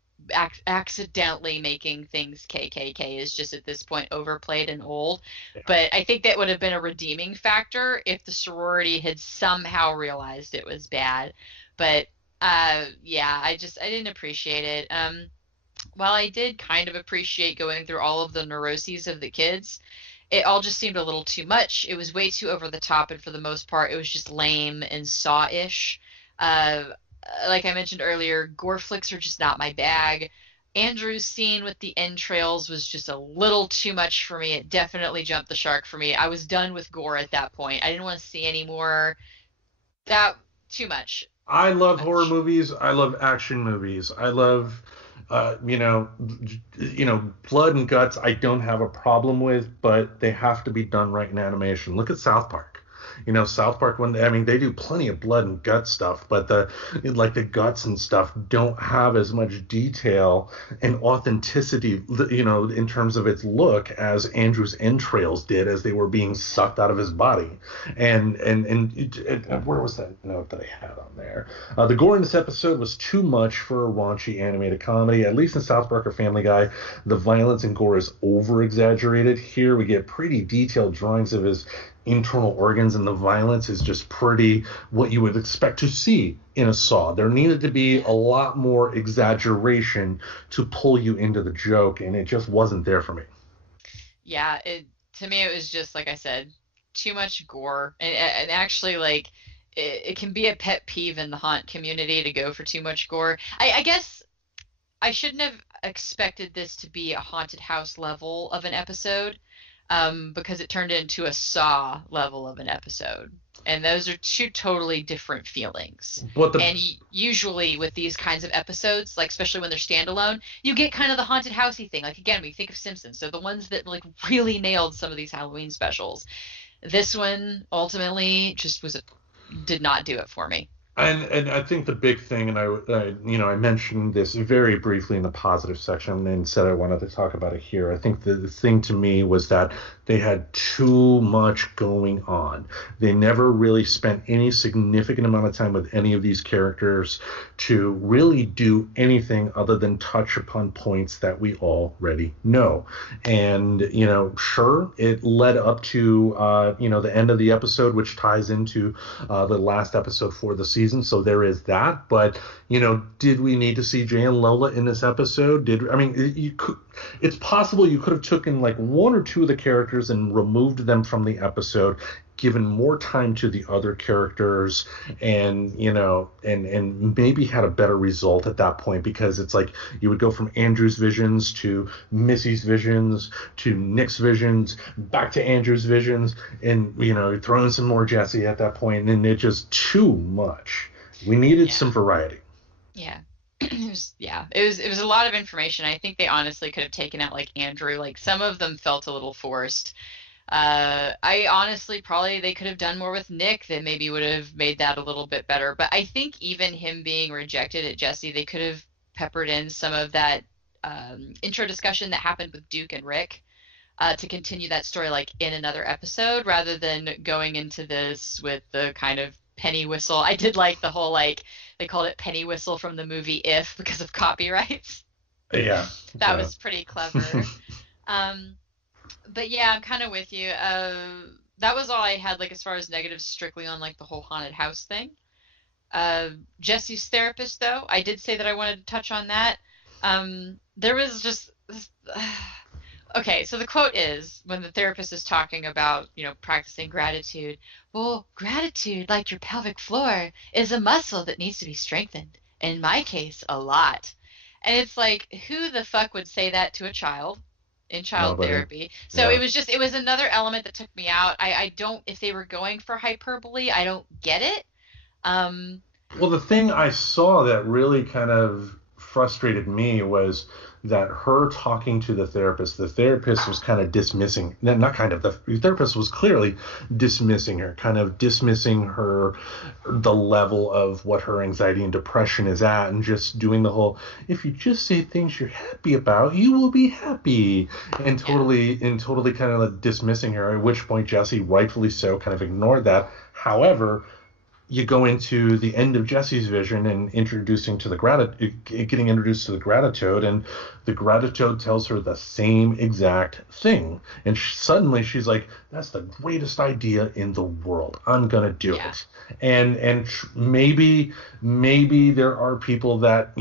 accidentally making things KKK is just at this point overplayed and old. But I think that would have been a redeeming factor if the sorority had somehow realized it was bad. But yeah, I didn't appreciate it. While I did kind of appreciate going through all of the neuroses of the kids, it all just seemed a little too much. It was way too over the top, and for the most part, it was just lame and saw-ish. Uh, like I mentioned earlier, gore flicks are just not my bag. Andrew's scene with the entrails was just a little too much for me. It definitely jumped the shark for me. I was done with gore at that point. I didn't want to see any more. That too much. I Too love horror much. movies. I love action movies. I love, blood and guts. I don't have a problem with, but they have to be done right in animation. Look at South Park. South Park, when I mean they do plenty of blood and gut stuff, but the guts and stuff don't have as much detail and authenticity, in terms of its look as Andrew's entrails did as they were being sucked out of his body. Where was that note that I had on there? The gore in this episode was too much for a raunchy animated comedy. At least in South Park or Family Guy, the violence and gore is over exaggerated. Here we get pretty detailed drawings of his internal organs, and the violence is just pretty what you would expect to see in a Saw. There needed to be a lot more exaggeration to pull you into the joke, and it just wasn't there for me. Yeah, it to me it was just like I said, too much gore, and actually like it can be a pet peeve in the haunt community to go for too much gore. I guess I shouldn't have expected this to be a haunted house level of an episode, because it turned into a Saw level of an episode. And those are two totally different feelings. But the And usually with these kinds of episodes, like especially when they're standalone, you get kind of the haunted housey thing. Like again, we think of Simpsons, so the ones that like really nailed some of these Halloween specials. This one ultimately just did not do it for me. And I think the big thing, and I mentioned this very briefly in the positive section, and said I wanted to talk about it here. I think the thing to me was that they had too much going on. They never really spent any significant amount of time with any of these characters to really do anything other than touch upon points that we already know. And sure, it led up to the end of the episode, which ties into the last episode for the season. So there is that. But did we need to see Jay and Lola in this episode? It's possible you could have taken like one or two of the characters and removed them from the episode, given more time to the other characters, and and maybe had a better result at that point, because it's like you would go from Andrew's visions to Missy's visions to Nick's visions back to Andrew's visions, and throw in some more Jesse at that point, and it's just too much. We needed some variety. Yeah. It was a lot of information. I think they honestly could have taken out like Andrew. Like some of them felt a little forced. I honestly probably they could have done more with Nick that maybe would have made that a little bit better. But I think even him being rejected at Jesse, they could have peppered in some of that intro discussion that happened with Duke and Rick to continue that story like in another episode, rather than going into this with the kind of penny whistle. I did like the whole like they called it penny whistle from the movie If because of copyrights. Yeah. That was pretty clever. But yeah, I'm kind of with you. That was all I had, like, as far as negatives strictly on, like, the whole haunted house thing. Jesse's therapist, though, I did say that I wanted to touch on that. There was just... Okay, so the quote is, when the therapist is talking about, practicing gratitude, well, gratitude, like your pelvic floor, is a muscle that needs to be strengthened. In my case, a lot. And it's like, who the fuck would say that to a child in child Nobody. therapy? So Yeah. it was another element that took me out. I don't, if they were going for hyperbole, I don't get it. Um, Well, the thing I saw that really kind of frustrated me was that her talking to the therapist was kind of dismissing, not kind of, the therapist was clearly dismissing her, kind of dismissing her, the level of what her anxiety and depression is at, and just doing the whole, if you just say things you're happy about, you will be happy, and totally kind of like dismissing her, at which point Jesse, rightfully so, kind of ignored that. However, you go into the end of Jesse's vision and getting introduced to the gratitude, and the gratitude tells her the same exact thing, and suddenly she's like, "That's the greatest idea in the world. I'm gonna do it." And maybe there are people that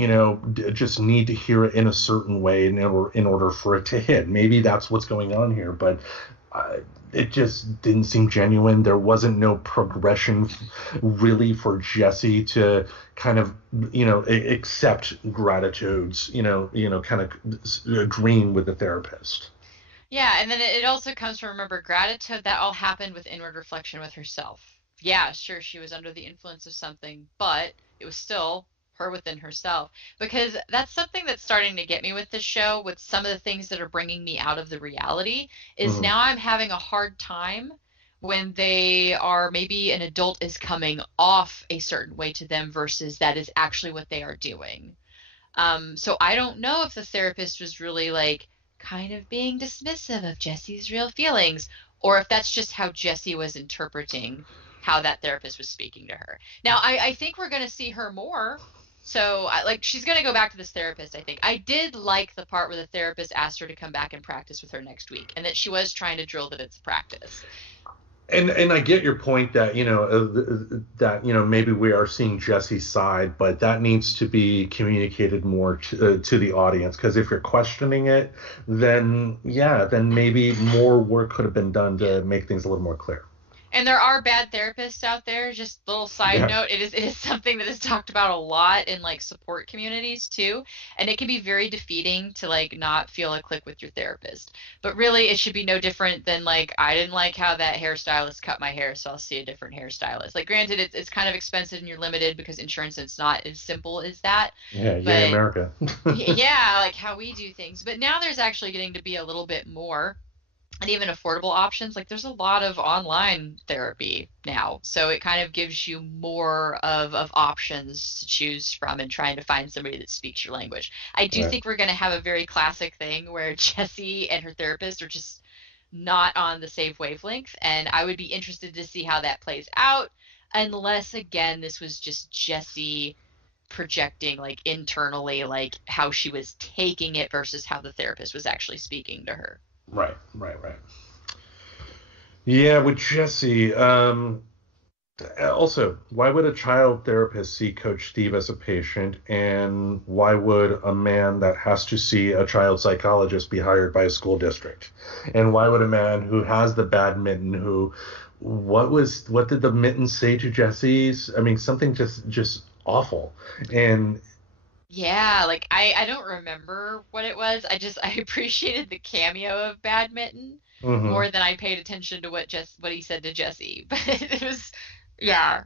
just need to hear it in a certain way in order for it to hit. Maybe that's what's going on here, but it just didn't seem genuine. There wasn't no progression really for Jesse to kind of, accept gratitudes, kind of agreeing with the therapist. yeah, and then it also comes from, remember, gratitude, that all happened with inward reflection with herself. Yeah, sure, she was under the influence of something, but it was still her within herself. Because that's something that's starting to get me with this show, with some of the things that are bringing me out of the reality, is Mhm. now I'm having a hard time when they are, maybe an adult is coming off a certain way to them versus that is actually what they are doing. So I don't know if the therapist was really like kind of being dismissive of Jesse's real feelings, or if that's just how Jesse was interpreting how that therapist was speaking to her. Now, I think we're going to see her more. So, like, she's going to go back to this therapist, I think. I did like the part where the therapist asked her to come back and practice with her next week, and that she was trying to drill that it's practice. And I get your point that maybe we are seeing Jesse's side, but that needs to be communicated more to the audience, because if you're questioning it, then maybe more work could have been done to make things a little more clear. And there are bad therapists out there. Just little side Yeah. note, it is something that is talked about a lot in like support communities too. And it can be very defeating to like not feel a click with your therapist. But really it should be no different than like, I didn't like how that hairstylist cut my hair, so I'll see a different hairstylist. Like, granted, it's kind of expensive and you're limited because insurance, it's not as simple as that. Yeah, yay But America. yeah, like how we do things. But now there's actually getting to be a little bit more. and even affordable options. Like there's a lot of online therapy now. So it kind of gives you more of options to choose from and trying to find somebody that speaks your language. I do Right. think we're going to have a very classic thing where Jessie and her therapist are just not on the same wavelength. And I would be interested to see how that plays out. Unless, again, this was just Jessie projecting like internally, like how she was taking it versus how the therapist was actually speaking to her. Right. Right. Right. Yeah, with Jesse. Also, why would a child therapist see Coach Steve as a patient, and why would a man that has to see a child psychologist be hired by a school district? And why would a man who has the bad mitten, who, what did the mitten say to Jesse's? I mean, something just awful. And Yeah, like I don't remember what it was. I appreciated the cameo of Badminton mhm, more than I paid attention to what he said to Jesse. But it was yeah.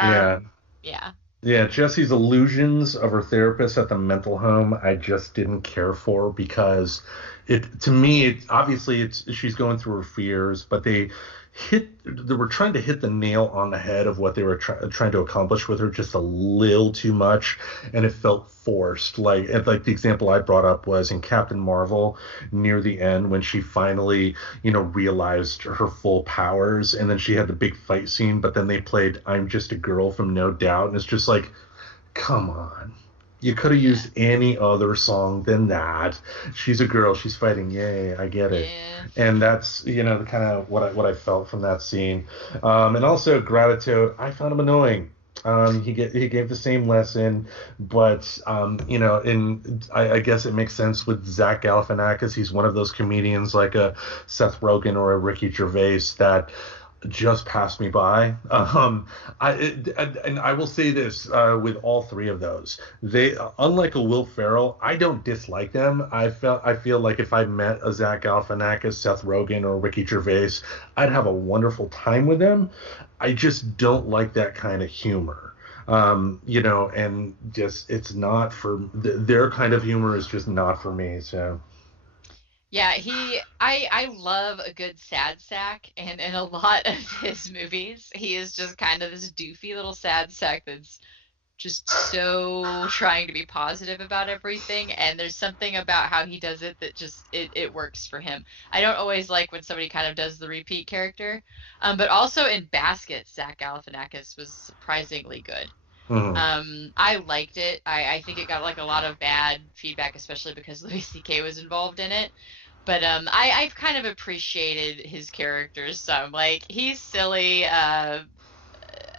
yeah, Yeah. yeah, Jesse's illusions of her therapist at the mental home, I just didn't care for because it to me it obviously it's she's going through her fears, but they were trying to hit the nail on the head of what they were trying to accomplish with her just a little too much, and it felt forced. Like the example I brought up was in Captain Marvel near the end when she finally realized her full powers, and then she had the big fight scene, but then they played I'm Just a Girl from No Doubt, and it's just like, come on. You could have Yeah. used any other song than that. She's a girl, she's fighting, yay, I get it. Yeah. And that's, kind of what I felt from that scene. And also Gratitude, I found him annoying. He gave the same lesson, but I guess it makes sense with Zach Galifianakis. He's one of those comedians like a Seth Rogen or a Ricky Gervais that just passed me by. And I will say this with all three of those, they unlike a Will Ferrell, I don't dislike them. I feel like if I met a Zach Galifianakis, Seth Rogen, or Ricky Gervais, I'd have a wonderful time with them. I just don't like that kind of humor. And just it's not for their kind of humor is just not for me. So Yeah, I love a good sad sack, and in a lot of his movies, he is just kind of this doofy little sad sack that's just so trying to be positive about everything, and there's something about how he does it that just it works for him. I don't always like when somebody kind of does the repeat character, but also in Basket, Zach Galifianakis was surprisingly good. mhm. I liked it. I think it got like a lot of bad feedback, especially because Louis C.K. was involved in it. But I've kind of appreciated his characters some. Like he's silly.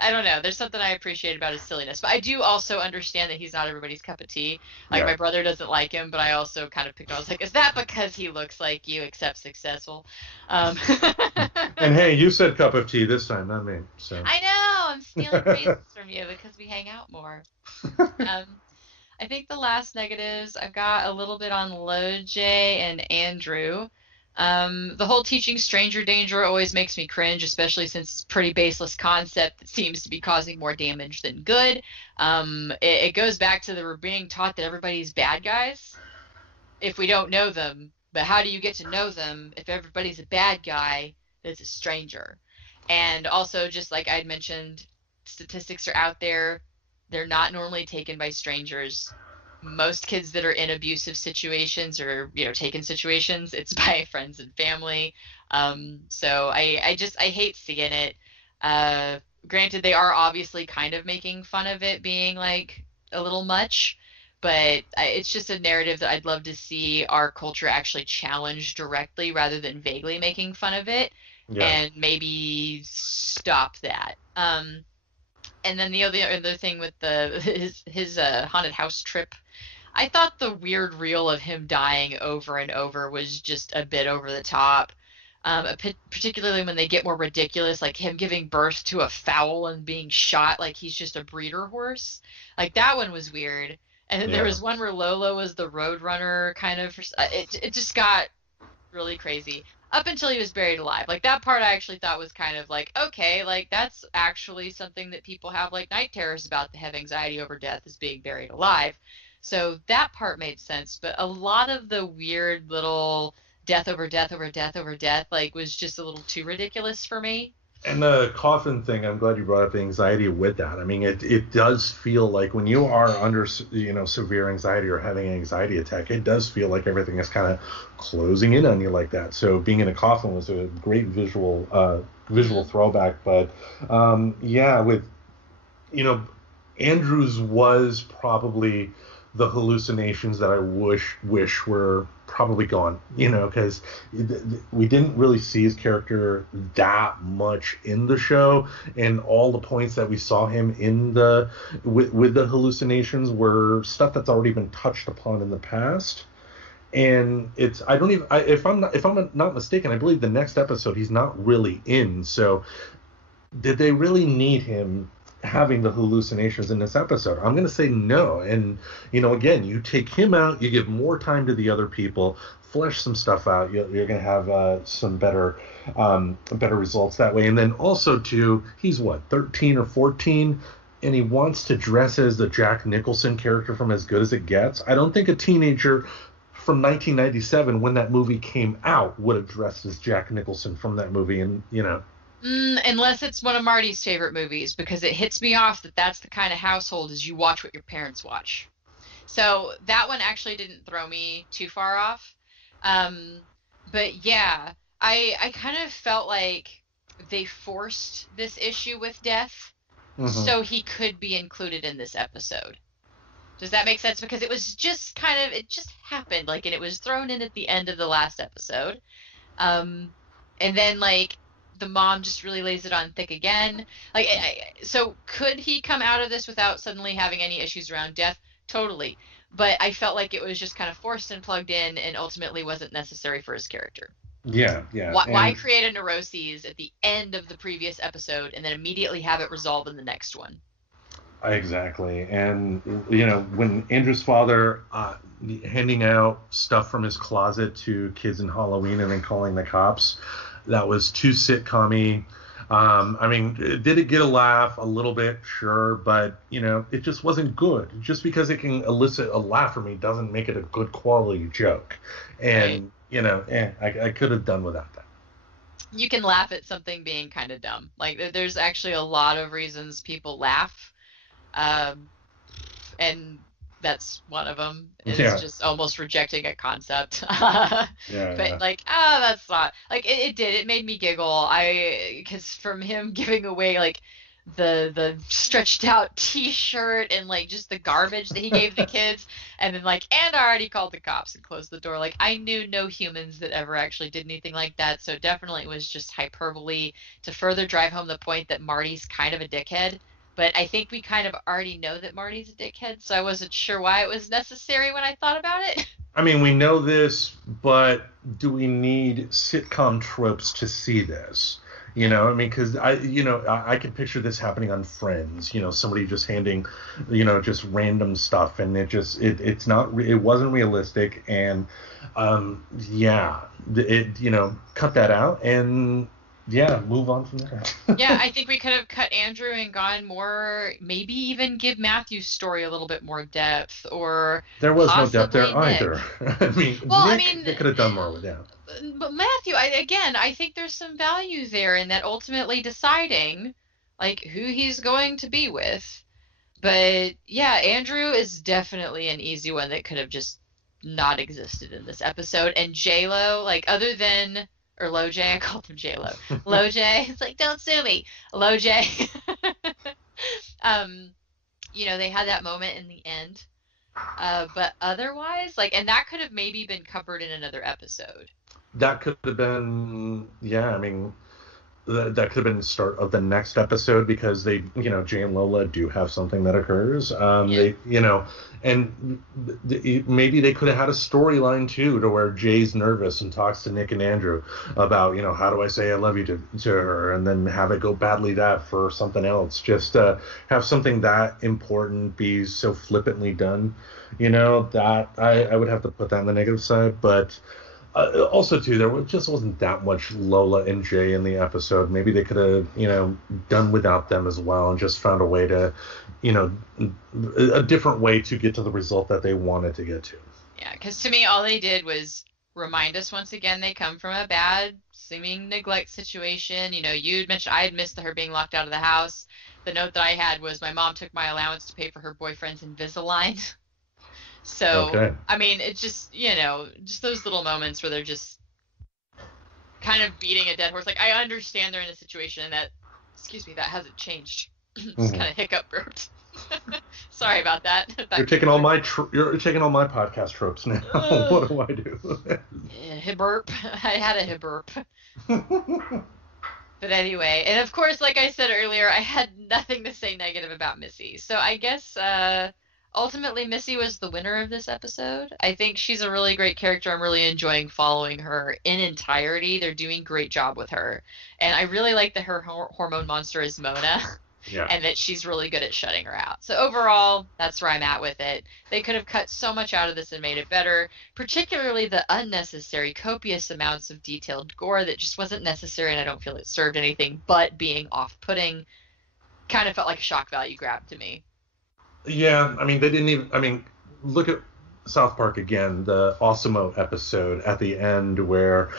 I don't know. There's something I appreciate about his silliness, but I do also understand that he's not everybody's cup of tea. Like Yeah. my brother doesn't like him, but I also kind of picked. I was like, is that because he looks like you except successful? Um, And hey, you said cup of tea this time, not me. So. I know I'm stealing praises from you because we hang out more. Um, I think the last negatives I've got a little bit on Loj and Andrew. The whole teaching stranger danger always makes me cringe, especially since it's a pretty baseless concept that seems to be causing more damage than good. It goes back to the we're being taught that everybody's bad guys if we don't know them. But how do you get to know them if everybody's a bad guy that's a stranger? And also, just like I'd mentioned, statistics are out there. They're not normally taken by strangers. Most kids that are in abusive situations or taken situations, it's by friends and family. So I hate seeing it. Granted, they are obviously kind of making fun of it being like a little much, but it's just a narrative that I'd love to see our culture actually challenge directly rather than vaguely making fun of it, Yeah. and maybe stop that. And then the other thing with the his haunted house trip, I thought the weird reel of him dying over and over was just a bit over the top. Particularly when they get more ridiculous, like him giving birth to a foal and being shot like he's just a breeder horse. Like that one was weird. And then there Yeah. was one where Lola was the road runner, kind of. It just got really crazy up until he was buried alive. Like that part I actually thought was kind of like, okay, like that's actually something that people have like night terrors about. They have anxiety over death is being buried alive. So that part made sense, but a lot of the weird little death over death over death over death, like, was just a little too ridiculous for me. And the coffin thing, I'm glad you brought up the anxiety with that. I mean, it does feel like when you are under, severe anxiety or having an anxiety attack, it does feel like everything is kind of closing in on you like that. So being in a coffin was a great visual throwback. But yeah, with, Andrews was probably the hallucinations that I wish were probably gone, because we didn't really see his character that much in the show, and all the points that we saw him in with the hallucinations were stuff that's already been touched upon in the past. And if I'm not mistaken, I believe the next episode he's not really in. So did they really need him having the hallucinations in this episode? I'm going to say no. And, again, you take him out, you give more time to the other people, flesh some stuff out. You're going to have some better results that way. And then also, too, he's 13 or 14, and he wants to dress as the Jack Nicholson character from As Good as It Gets. I don't think a teenager from 1997, when that movie came out, would have dressed as Jack Nicholson from that movie. And, unless it's one of Marty's favorite movies, because it hits me off that that's the kind of household is you watch what your parents watch. So that one actually didn't throw me too far off. But yeah, I kind of felt like they forced this issue with death so he could be included in this episode. Does that make sense? Because it was just it just happened, like, and it was thrown in at the end of the last episode. And then, like, the mom just really lays it on thick again. Like, so could he come out of this without suddenly having any issues around death? Totally. But I felt like it was just kind of forced and plugged in and ultimately wasn't necessary for his character. Yeah. Why create a neuroses at the end of the previous episode and then immediately have it resolve in the next one? Exactly. And, when Andrew's father handing out stuff from his closet to kids in Halloween and then calling the cops, that was too sitcom-y. I mean, did it get a laugh? A little bit, sure, but, it just wasn't good. Just because it can elicit a laugh from me doesn't make it a good quality joke. And, right. I could have done without that. You can laugh at something being kind of dumb. Like, there's actually a lot of reasons people laugh. And that's one of them. Is just almost rejecting a concept. Like, that's not, like, it did. It made me giggle. Because from him giving away, like, the stretched out T-shirt and, like, just the garbage that he gave the kids, and then, like, and I already called the cops and closed the door. Like, I knew no humans that ever actually did anything like that. So definitely it was just hyperbole to further drive home the point that Marty's kind of a dickhead. But I think we kind of already know that Marty's a dickhead, so I wasn't sure why it was necessary when I thought about it. I mean, we know this, but do we need sitcom tropes to see this? I mean, because I can picture this happening on Friends. Somebody just handing, just random stuff, and it wasn't realistic, and cut that out and. Yeah, move on from there. Yeah, I think we could have cut Andrew and gone more, maybe even give Matthew's story a little bit more depth, or there was no depth there either. Nick, they could have done more with that. But Matthew, I think there's some value there in that ultimately deciding, like, who he's going to be with. But yeah, Andrew is definitely an easy one that could have just not existed in this episode. And J-Lo, like, other than... Or Lo-J, I called him J-Lo. Lo-J, it's like, don't sue me. Lo-J. They had that moment in the end. But otherwise, like, and that could have maybe been covered in another episode. That could have been, I mean, that could have been the start of the next episode, because they, Jay and Lola do have something that occurs. They, and maybe they could have had a storyline too, to where Jay's nervous and talks to Nick and Andrew about, how do I say I love you to her, and then have it go badly that for something else. Just have something that important be so flippantly done, that I would have to put that on the negative side. But also, too, there just wasn't that much Lola and Jay in the episode. Maybe they could have, done without them as well, and just found a way to, a different way to get to the result that they wanted to get to. Yeah, because to me, all they did was remind us once again they come from a bad, seeming neglect situation. You know, you'd mentioned I had missed her being locked out of the house. The note that I had was my mom took my allowance to pay for her boyfriend's Invisalign. So, Okay. I mean, it's just, you know, just those little moments where they're just kind of beating a dead horse. Like, I understand they're in a situation and that, excuse me, that hasn't changed. Just kind of hiccup burped. Sorry about that. You're taking all my podcast tropes now. What do I do? Hip burp. I had a hip burp. But anyway, and of course, like I said earlier, I had nothing to say negative about Missy. So I guess ultimately Missy was the winner of this episode. I think she's a really great character. I'm really enjoying following her in entirety. They're doing a great job with her. And I really like that her hormone monster is Mona. Yeah. And that she's really good at shutting her out. So overall, that's where I'm at with it. They could have cut so much out of this and made it better, particularly the unnecessary, copious amounts of detailed gore that just wasn't necessary, and I don't feel it served anything but being off-putting. Kind of felt like a shock value grab to me. Yeah, I mean, they didn't even. I mean, look at South Park again, the Osimo episode at the end where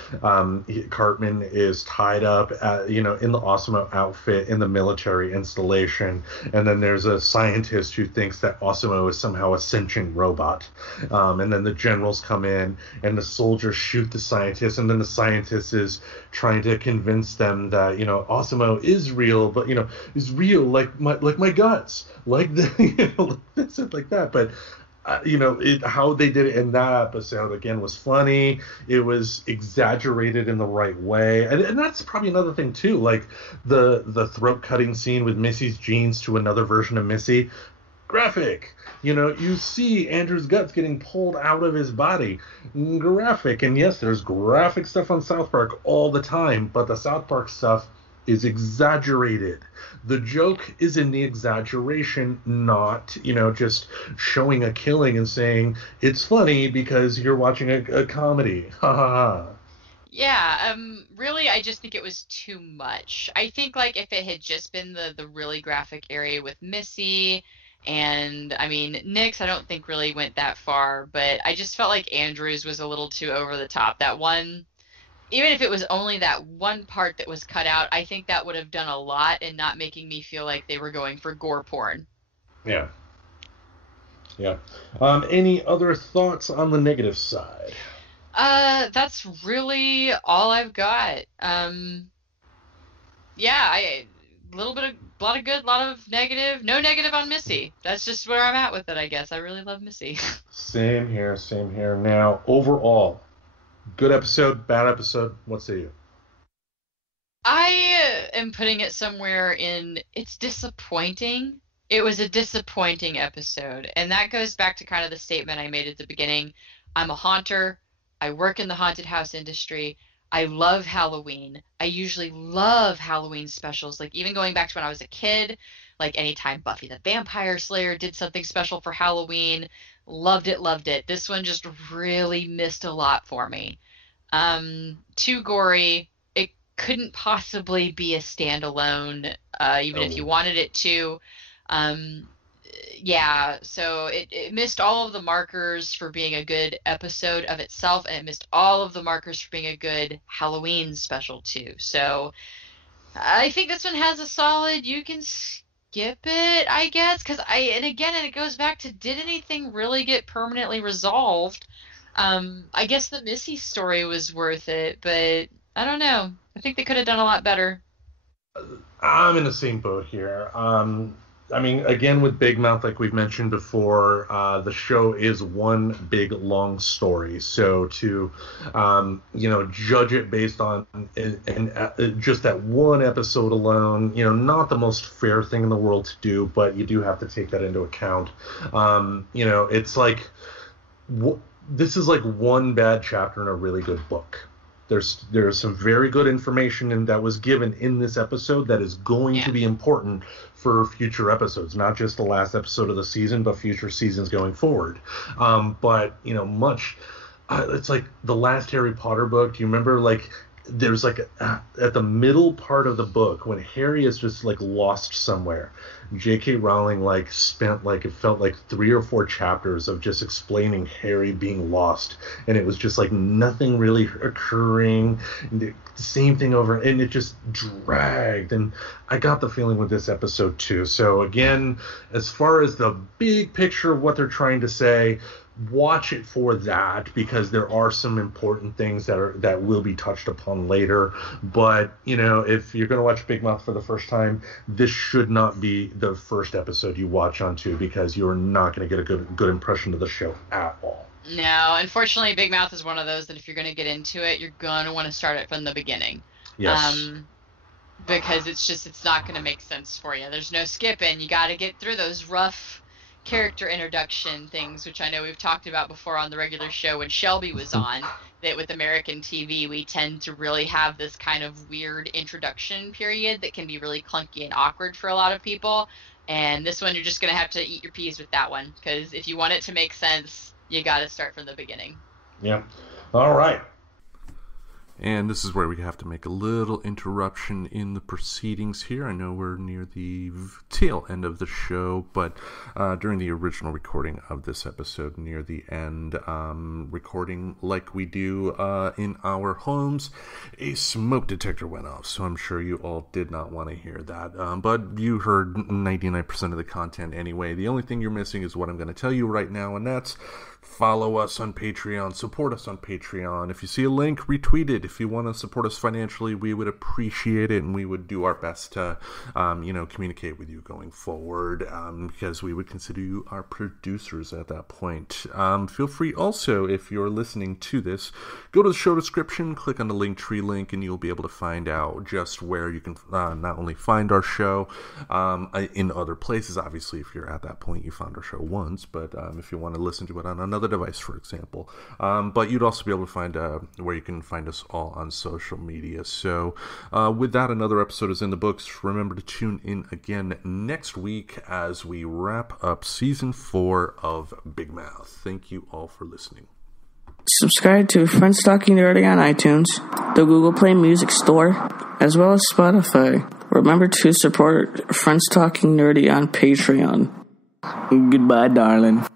Cartman is tied up, in the Osimo outfit in the military installation, and then there's a scientist who thinks that Osimo is somehow a sentient robot, and then the generals come in and the soldiers shoot the scientist, and then the scientist is trying to convince them that Osimo is real, but is real like my guts, like the like this and like that, but. How they did it in that episode again was funny. It was exaggerated in the right way, and that's probably another thing too. Like the throat cutting scene with Missy's jeans to another version of Missy, graphic. You see Andrew's guts getting pulled out of his body, graphic. And yes, there's graphic stuff on South Park all the time, but the South Park stuff is exaggerated. The joke is in the exaggeration, not, just showing a killing and saying it's funny because you're watching a comedy. Ha ha ha. Yeah, really, I just think it was too much. I think, like, if it had just been the really graphic area with Missy, and, I mean, Nyx, I don't think really went that far, but I just felt like Andrews was a little too over the top. That one... Even if it was only that one part that was cut out, I think that would have done a lot in not making me feel like they were going for gore porn. Yeah. Yeah. Any other thoughts on the negative side? That's really all I've got. Yeah, a lot of good, lot of negative. No negative on Missy. That's just where I'm at with it, I guess. I really love Missy. Same here. Now, overall, good episode, bad episode, what say you? I am putting it somewhere in it's disappointing. It was a disappointing episode. And that goes back to kind of the statement I made at the beginning. I'm a haunter. I work in the haunted house industry. I love Halloween. I usually love Halloween specials. Like even going back to when I was a kid, like anytime Buffy the Vampire Slayer did something special for Halloween, loved it. This one just really missed a lot for me. Too gory. It couldn't possibly be a standalone, even if you wanted it to. Yeah, so it missed all of the markers for being a good episode of itself, and it missed all of the markers for being a good Halloween special too. So I think this one has a solid, you can skip it, I guess, and it goes back to, did anything really get permanently resolved? I guess the Missy story was worth it, but I don't know. I think they could have done a lot better. I'm in the same boat here. I mean, again, with Big Mouth, like we've mentioned before, the show is one big, long story. So to, judge it based on just that one episode alone, not the most fair thing in the world to do, but you do have to take that into account. It's like, this is like one bad chapter in a really good book. There's some very good information that was given in this episode that is going to be important for future episodes, not just the last episode of the season, but future seasons going forward. It's like the last Harry Potter book. Do you remember, like, there's like at the middle part of the book when Harry is just like lost somewhere, J.K. Rowling like spent like it felt like 3 or 4 chapters of just explaining Harry being lost, and it was just like nothing really occurring, the same thing over, and it just dragged. And I got the feeling with this episode too. So again, as far as the big picture of what they're trying to say, watch it for that, because there are some important things that will be touched upon later. But if you're going to watch Big Mouth for the first time, this should not be the first episode you watch onto, because you're not going to get a good impression of the show at all. No, unfortunately, Big Mouth is one of those that if you're going to get into it, you're going to want to start it from the beginning. Yes. Because it's not going to make sense for you. There's no skipping. You got to get through those rough character introduction things, which I know we've talked about before on the regular show when Shelby was on, that with American TV we tend to really have this kind of weird introduction period that can be really clunky and awkward for a lot of people. And this one, you're just going to have to eat your peas with that one, because if you want it to make sense, you got to start from the beginning. Yeah. All right. And this is where we have to make a little interruption in the proceedings here. I know we're near the tail end of the show, but during the original recording of this episode, near the end, recording like we do in our homes, a smoke detector went off. So I'm sure you all did not want to hear that. But you heard 99% of the content anyway. The only thing you're missing is what I'm going to tell you right now, and that's follow us on Patreon, support us on Patreon. If you see a link, retweet it. If you want to support us financially, we would appreciate it, and we would do our best to, communicate with you going forward, because we would consider you our producers at that point. Feel free also, if you're listening to this, go to the show description, click on the Linktree link, and you'll be able to find out just where you can not only find our show in other places. Obviously, if you're at that point, you found our show once, but if you want to listen to it on another device, for example. But you'd also be able to find where you can find us all on social media. So with that, another episode is in the books. Remember to tune in again next week as we wrap up season 4 of Big Mouth. Thank you all for listening. Subscribe to Friends Talking Nerdy on iTunes, the Google Play Music Store, as well as Spotify. Remember to support Friends Talking Nerdy on Patreon. Goodbye, darling.